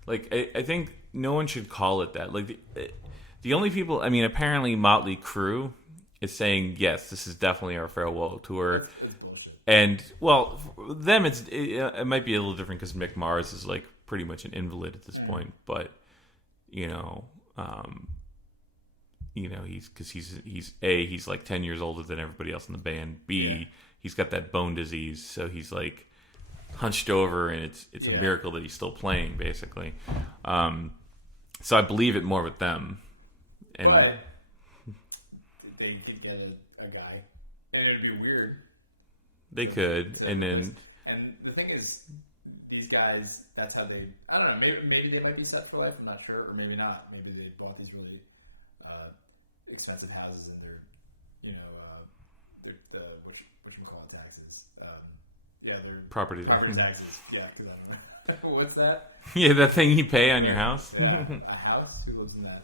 Like I think no one should call it that. Like the only people. I mean, apparently Motley Crue is saying yes, this is definitely our farewell tour. It's bullshit. And well, for them it might be a little different because Mick Mars is like pretty much an invalid at this point. But he's like 10 years older than everybody else in the band. B, he's got that bone disease, so he's like hunched over, and it's a miracle that he's still playing, basically. So I believe it more with them. And but they could get a guy, and it'd be weird. They could, and then. And the thing is, these guys, that's how they. I don't know. Maybe they might be set for life. I'm not sure, or maybe not. Maybe they bought these really expensive houses, and they're, they're what you call it, taxes. They're property taxes. Yeah, what's that? Yeah, that thing you pay on your house. Yeah, a house. Who lives in that?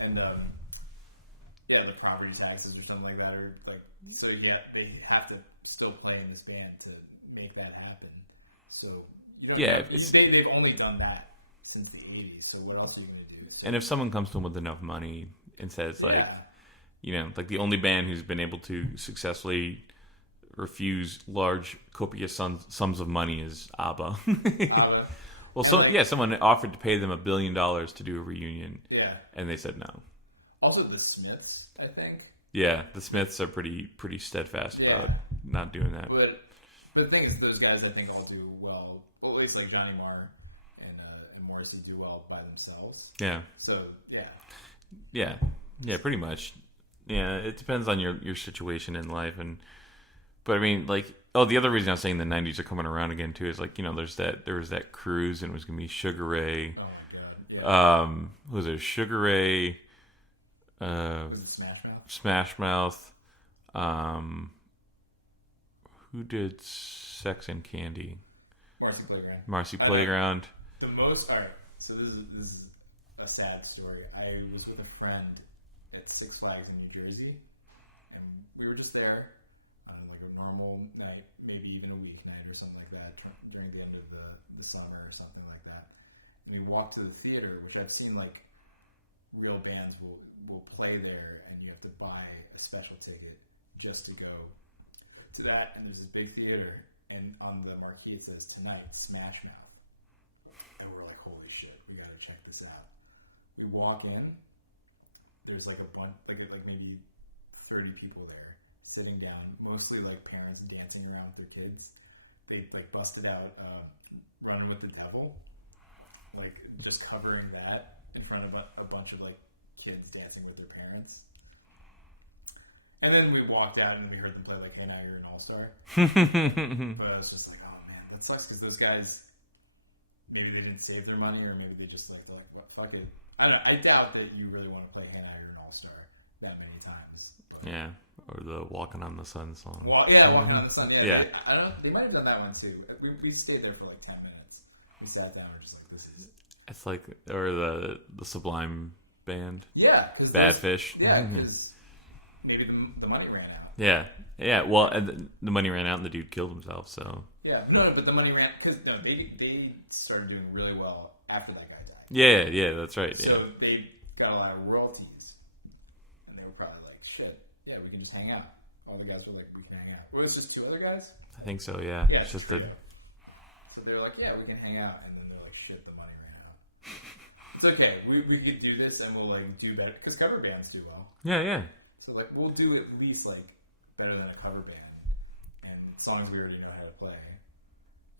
And the property taxes or something like that, or like so. Yeah, they have to still play in this band to make that happen. So they've only done that since the '80s. So what else are you going to do? And if someone comes to them with enough money and says like the only band who's been able to successfully refuse large copious sums of money is ABBA. Well, someone offered to pay them $1 billion to do a reunion. Yeah, and they said no. Also, the Smiths, I think. Yeah, the Smiths are pretty steadfast about not doing that. But the thing is, those guys I think all do well. Well, at least like Johnny Marr and Morrissey do well by themselves. Yeah. So yeah, pretty much. Yeah, it depends on your situation in life, but I mean, like, the other reason I was saying the '90s are coming around again too is like there was that cruise and it was gonna be Sugar Ray. Oh my god. Yeah. Who was it? Sugar Ray. Was it Smash Mouth? Smash Mouth. Who did Sex and Candy? Marcy Playground. The most. All right. So this is a sad story. I was with a friend at Six Flags in New Jersey, and we were just there on like a normal night, maybe even a weeknight or something like that, during the end of the summer or something like that. And we walked to the theater, which I've seen like real bands will play there, and you have to buy a special ticket just to go to that. And there's this big theater, and on the marquee it says tonight Smash Mouth, and we're like, holy shit, we gotta check this out. We walk in, there's like a bunch, like maybe 30 people there sitting down, mostly like parents dancing around with their kids. They like busted out Running with the Devil, like just covering that in front of a bunch of like kids dancing with their parents. And then we walked out and we heard them play like Hey Now You're an All-Star. But I was just like, oh man, that sucks because those guys, maybe they didn't save their money, or maybe they just like, what, fuck it. I doubt that you really want to play Hey Now You're an All-Star that many times. But yeah, or the Walking on the Sun song. Walking on the Sun. Yeah. They might have done that one too. We stayed there for like 10 minutes. We sat down and we're just like, this is... It's like, or the Sublime band. Yeah. Badfish. Yeah, because maybe the money ran out. Yeah. Well, the money ran out and the dude killed himself, so... Yeah, no, but the money ran... Because they started doing really well after that guy died. Yeah, that's right. So they got a lot of royalties. And they were probably like, shit, yeah, we can just hang out. All the guys were like, we can hang out. Well, it was just 2 other guys? I think so, yeah. Yeah, it's just So they were like, yeah, we can hang out. And then they're like, shit, the money ran out. It's okay, we could do this and we'll like do that. Because cover bands do well. Yeah. So like, we'll do at least like better than a cover band. And songs we already know how to play.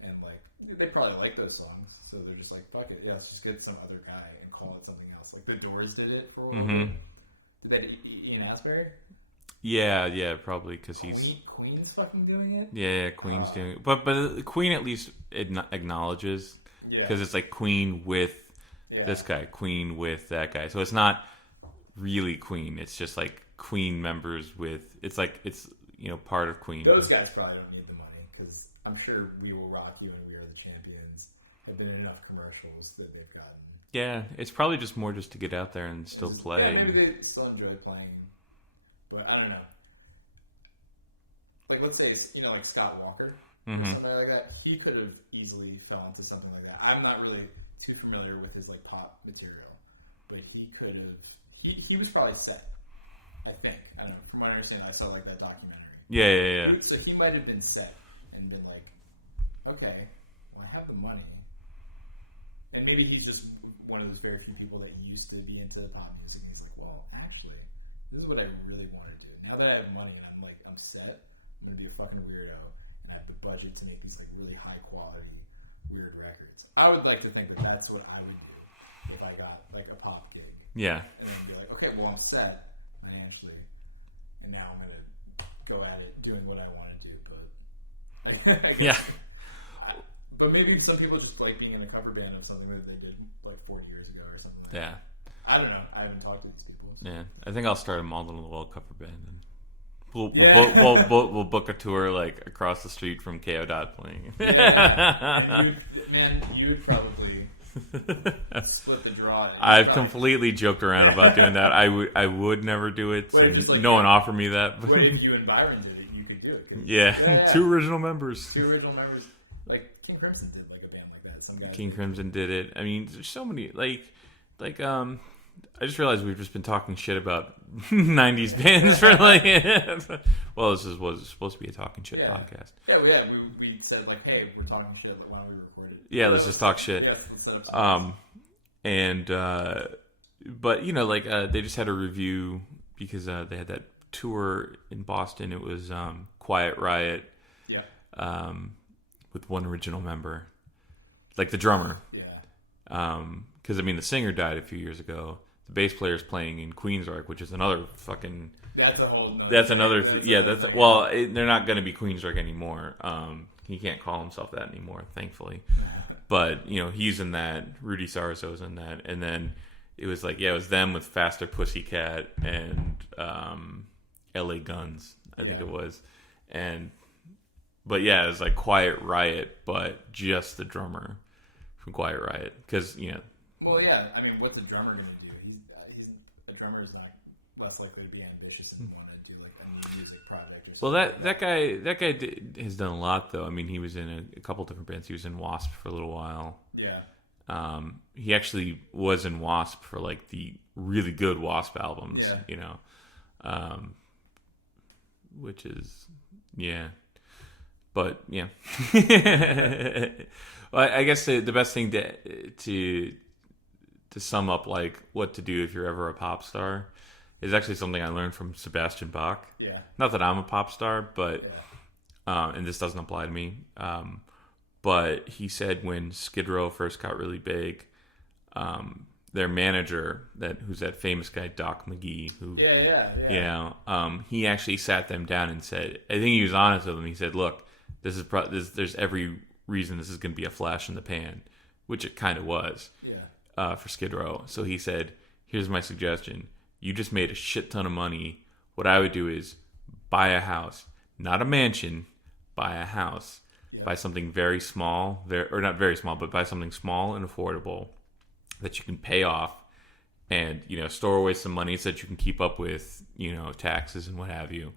And like, they probably like those songs. So they're just like, fuck it. Yeah, let's just get some other guy and call it something else. Like the Doors did it for a while. Did they Ian Astbury? Yeah, probably because Queen's fucking doing it. Yeah, Queen's doing it, but Queen at least acknowledges because it's like Queen with this guy, Queen with that guy. So it's not really Queen. It's just like Queen members with it's part of Queen. Those guys probably don't need the money because I'm sure We Will Rock You and We Are the Champions have been in enough commercials that they've gotten. Yeah, it's probably just more just to get out there and still play. Yeah, maybe they still enjoy playing, but I don't know. Like, let's say, like Scott Walker or something like that. He could have easily fell into something like that. I'm not really too familiar with his, like, pop material, but he could have... He was probably set, I think. I don't know. From what I understand, I saw, like, that documentary. Yeah. So he might have been set and been like, okay, well, I have the money. And maybe he's just one of those very few people that he used to be into pop music. And he's like, well, actually, this is what I really want to do. Now that I have money and I'm set, I'm going to be a fucking weirdo. And I have the budget to make these, like, really high quality, weird records. I would like to think that that's what I would do if I got, like, a pop gig. Yeah. And then be like, okay, well, I'm set financially. And now I'm going to go at it doing what I want to do. But, yeah. But maybe some people just like being in a cover band of something that they did like 40 years ago or something like that. Yeah. I don't know. I haven't talked to these people. So. Yeah. I think I'll start a Model in the World cover band. And we'll book a tour like across the street from Kayo playing. Yeah. You'd probably split the draw. I've completely joked around about doing that. I would never do it. No one offered me that. What if you and Byron did it? You could do it. Yeah. Two original members. Like King Crimson did like a band like that. Some guy King Crimson did it. I mean, there's so many I just realized we've just been talking shit about 90s bands for like well, this was supposed to be a talking shit podcast. Yeah, we said like, hey, we're talking shit, but why don't we record it? Yeah, let's just talk shit. But they just had a review because they had that tour in Boston. It was Quiet Riot. Yeah. With one original member, like the drummer. Yeah. Because the singer died a few years ago. The bass player is playing in Queensryche, which is another fucking. That's a whole. That's another. They're not going to be Queensryche anymore. He can't call himself that anymore, thankfully. But he's in that. Rudy Sarzo's in that, and then it was it was them with Faster Pussycat and L.A. Guns, I think it was, But yeah, it was like Quiet Riot, but just the drummer from Quiet Riot. Because, Well, yeah, what's a drummer going to do? A drummer is not less likely to be ambitious and want to do like a new music project. Or Well, that guy has done a lot, though. He was in a couple different bands. He was in Wasp for a little while. Yeah. He actually was in Wasp for like the really good Wasp albums, which is, yeah. But yeah, well, I guess the best thing to sum up like what to do if you're ever a pop star is actually something I learned from Sebastian Bach. Yeah. Not that I'm a pop star, but and this doesn't apply to me. But he said when Skid Row first got really big, their manager, who's that famous guy Doc McGee, who he actually sat them down and said, I think he was honest with them. He said, "Look, there's every reason this is going to be a flash in the pan," which it kind of was for Skid Row. So he said, "Here's my suggestion. You just made a shit ton of money. What I would do is buy a house, not a mansion, buy a house, buy something very small, or not very small, but buy something small and affordable that you can pay off, and store away some money so that you can keep up with taxes and what have you.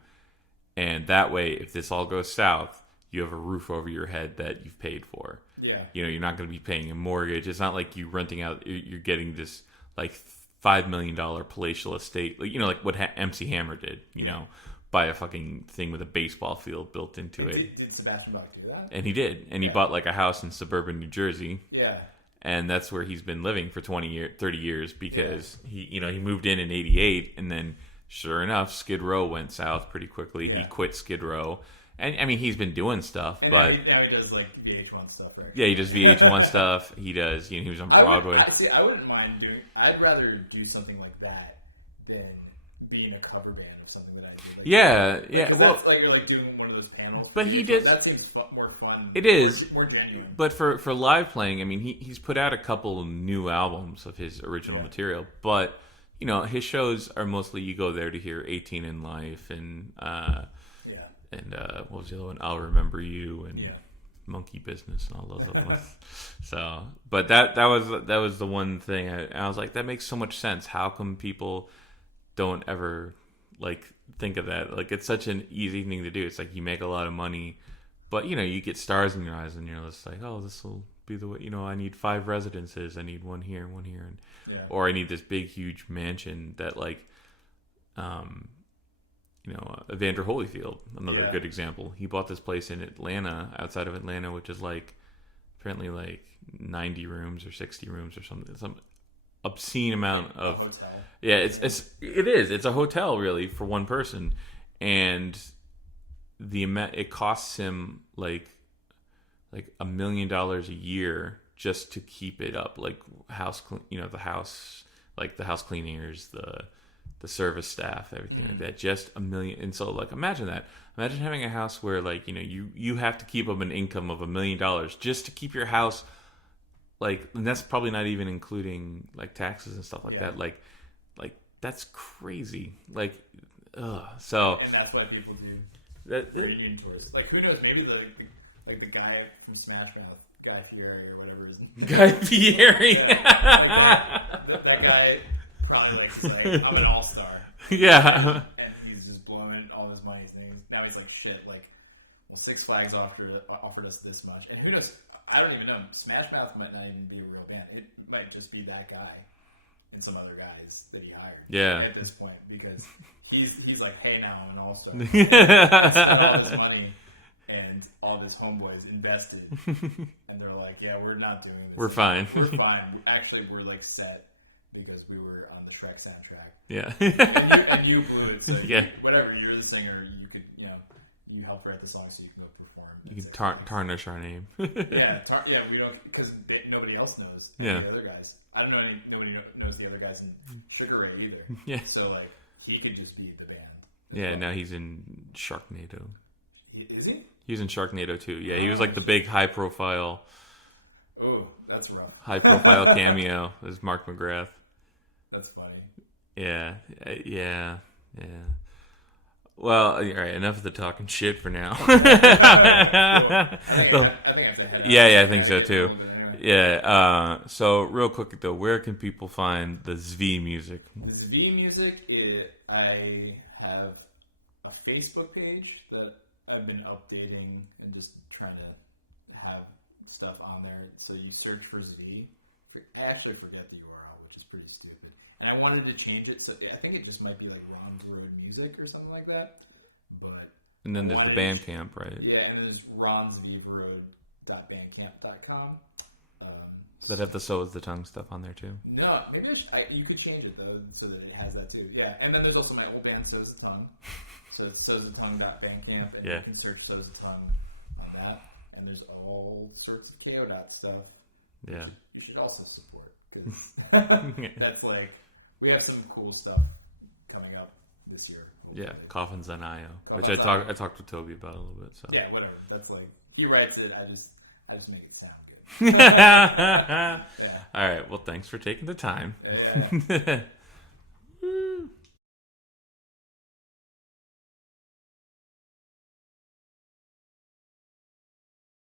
And that way, if this all goes south, you have a roof over your head that you've paid for. Yeah. You're not going to be paying a mortgage. It's not like you renting out. You're getting this like $5 million palatial estate, like what MC Hammer did. Buy a fucking thing with a baseball field built into it. Did Sebastian Bach do that? And he did. And he bought like a house in suburban New Jersey. Yeah. And that's where he's been living for 30 years because he moved in '88, and then sure enough, Skid Row went south pretty quickly. Yeah. He quit Skid Row. And he's been doing stuff, and but now he does like VH1 stuff, right? Yeah, he does VH1 stuff. He does. He was on Broadway. I wouldn't mind doing. I'd rather do something like that than be in a cover band of something that I do. Like, yeah. Well, that's like doing one of those panels. But he did. That seems more fun. It is more genuine. But for live playing, he's put out a couple new albums of his original material, but his shows are mostly you go there to hear 18 in Life and what was the other one? I'll Remember You and Monkey Business and all those other ones. So, but that was the one thing I was like, that makes so much sense. How come people don't ever like think of that? Like, it's such an easy thing to do. It's like you make a lot of money, but you get stars in your eyes, and you're just like, oh, this will be the way. I need 5 residences. I need one here, and or I need this big, huge mansion that like, Evander Holyfield, another good example. He bought this place in Atlanta, outside of Atlanta, which is like apparently like 90 rooms or 60 rooms or something. Some obscene amount of a hotel. Yeah, it is. It's a hotel really for one person, and it costs him like $1 million a year just to keep it up, like the house, like the house cleaners, the service staff, everything like that. Just $1 million. And so like imagine that. Imagine having a house where like you have to keep up an income of $1 million just to keep your house, like, and that's probably not even including like taxes and stuff like that. Like that's crazy. Like, so. And that's why people do. Reading tours. Like, who knows? Maybe the guy from Smash Mouth, Guy Fieri or whatever his name. Guy Fieri. That guy probably is like, I'm an all-star. Yeah. And he's just blowing all his money. Now he's like, shit. Like, well, Six Flags offered us this much, and who knows? I don't even know. Smash Mouth might not even be a real band. It might just be that guy and some other guys that he hired. Yeah. At this point, because he's like, hey, now I'm an all-star. All this money and all this homeboys invested, and they're like, yeah, we're not doing this. We're fine. We're fine. Actually, we're like set because we were on the Shrek soundtrack. Yeah. and you blew it. So whatever. You're the singer. You could, you help write the song so you can go perform. You can tarnish our name. We don't, because nobody else knows the other guys. I don't know nobody knows the other guys in Sugar Ray either. Yeah. So like he could just be the band. Yeah. Now he's in Sharknado. Is he? He was in Sharknado too. Yeah. He was like the big high profile. Oh, that's rough. High profile cameo as Mark McGrath. That's funny. Yeah. Well, all right. Enough of the talking shit for now. I think I said I think so too. Yeah. So real quick though, where can people find the Zvi music? The Zvi music, I have a Facebook page that I've been updating and just trying to have stuff on there. So you search for Zvi. I actually forget the URL, which is pretty stupid. And I wanted to change it, so I think it just might be like Ron's Road Music or something like that. And then there's the Bandcamp, right? Yeah, and there's ronsvivarode.bandcamp.com. Does that have the So Is the Tongue stuff on there too? No, maybe you could change it though, so that it has that too. Yeah, and then there's also my old band So Is the Tongue. So it's soisthetongue.bandcamp, and you can search So Is the Tongue on that. And there's all sorts of Kayo stuff. Yeah. You should also support, because that's like, we have some cool stuff coming up this year. Yeah, Coffins on IO, which I talked with Toby about a little bit. So yeah, whatever. That's like, he writes it. I just make it sound good. All right. Well, thanks for taking the time. Yeah.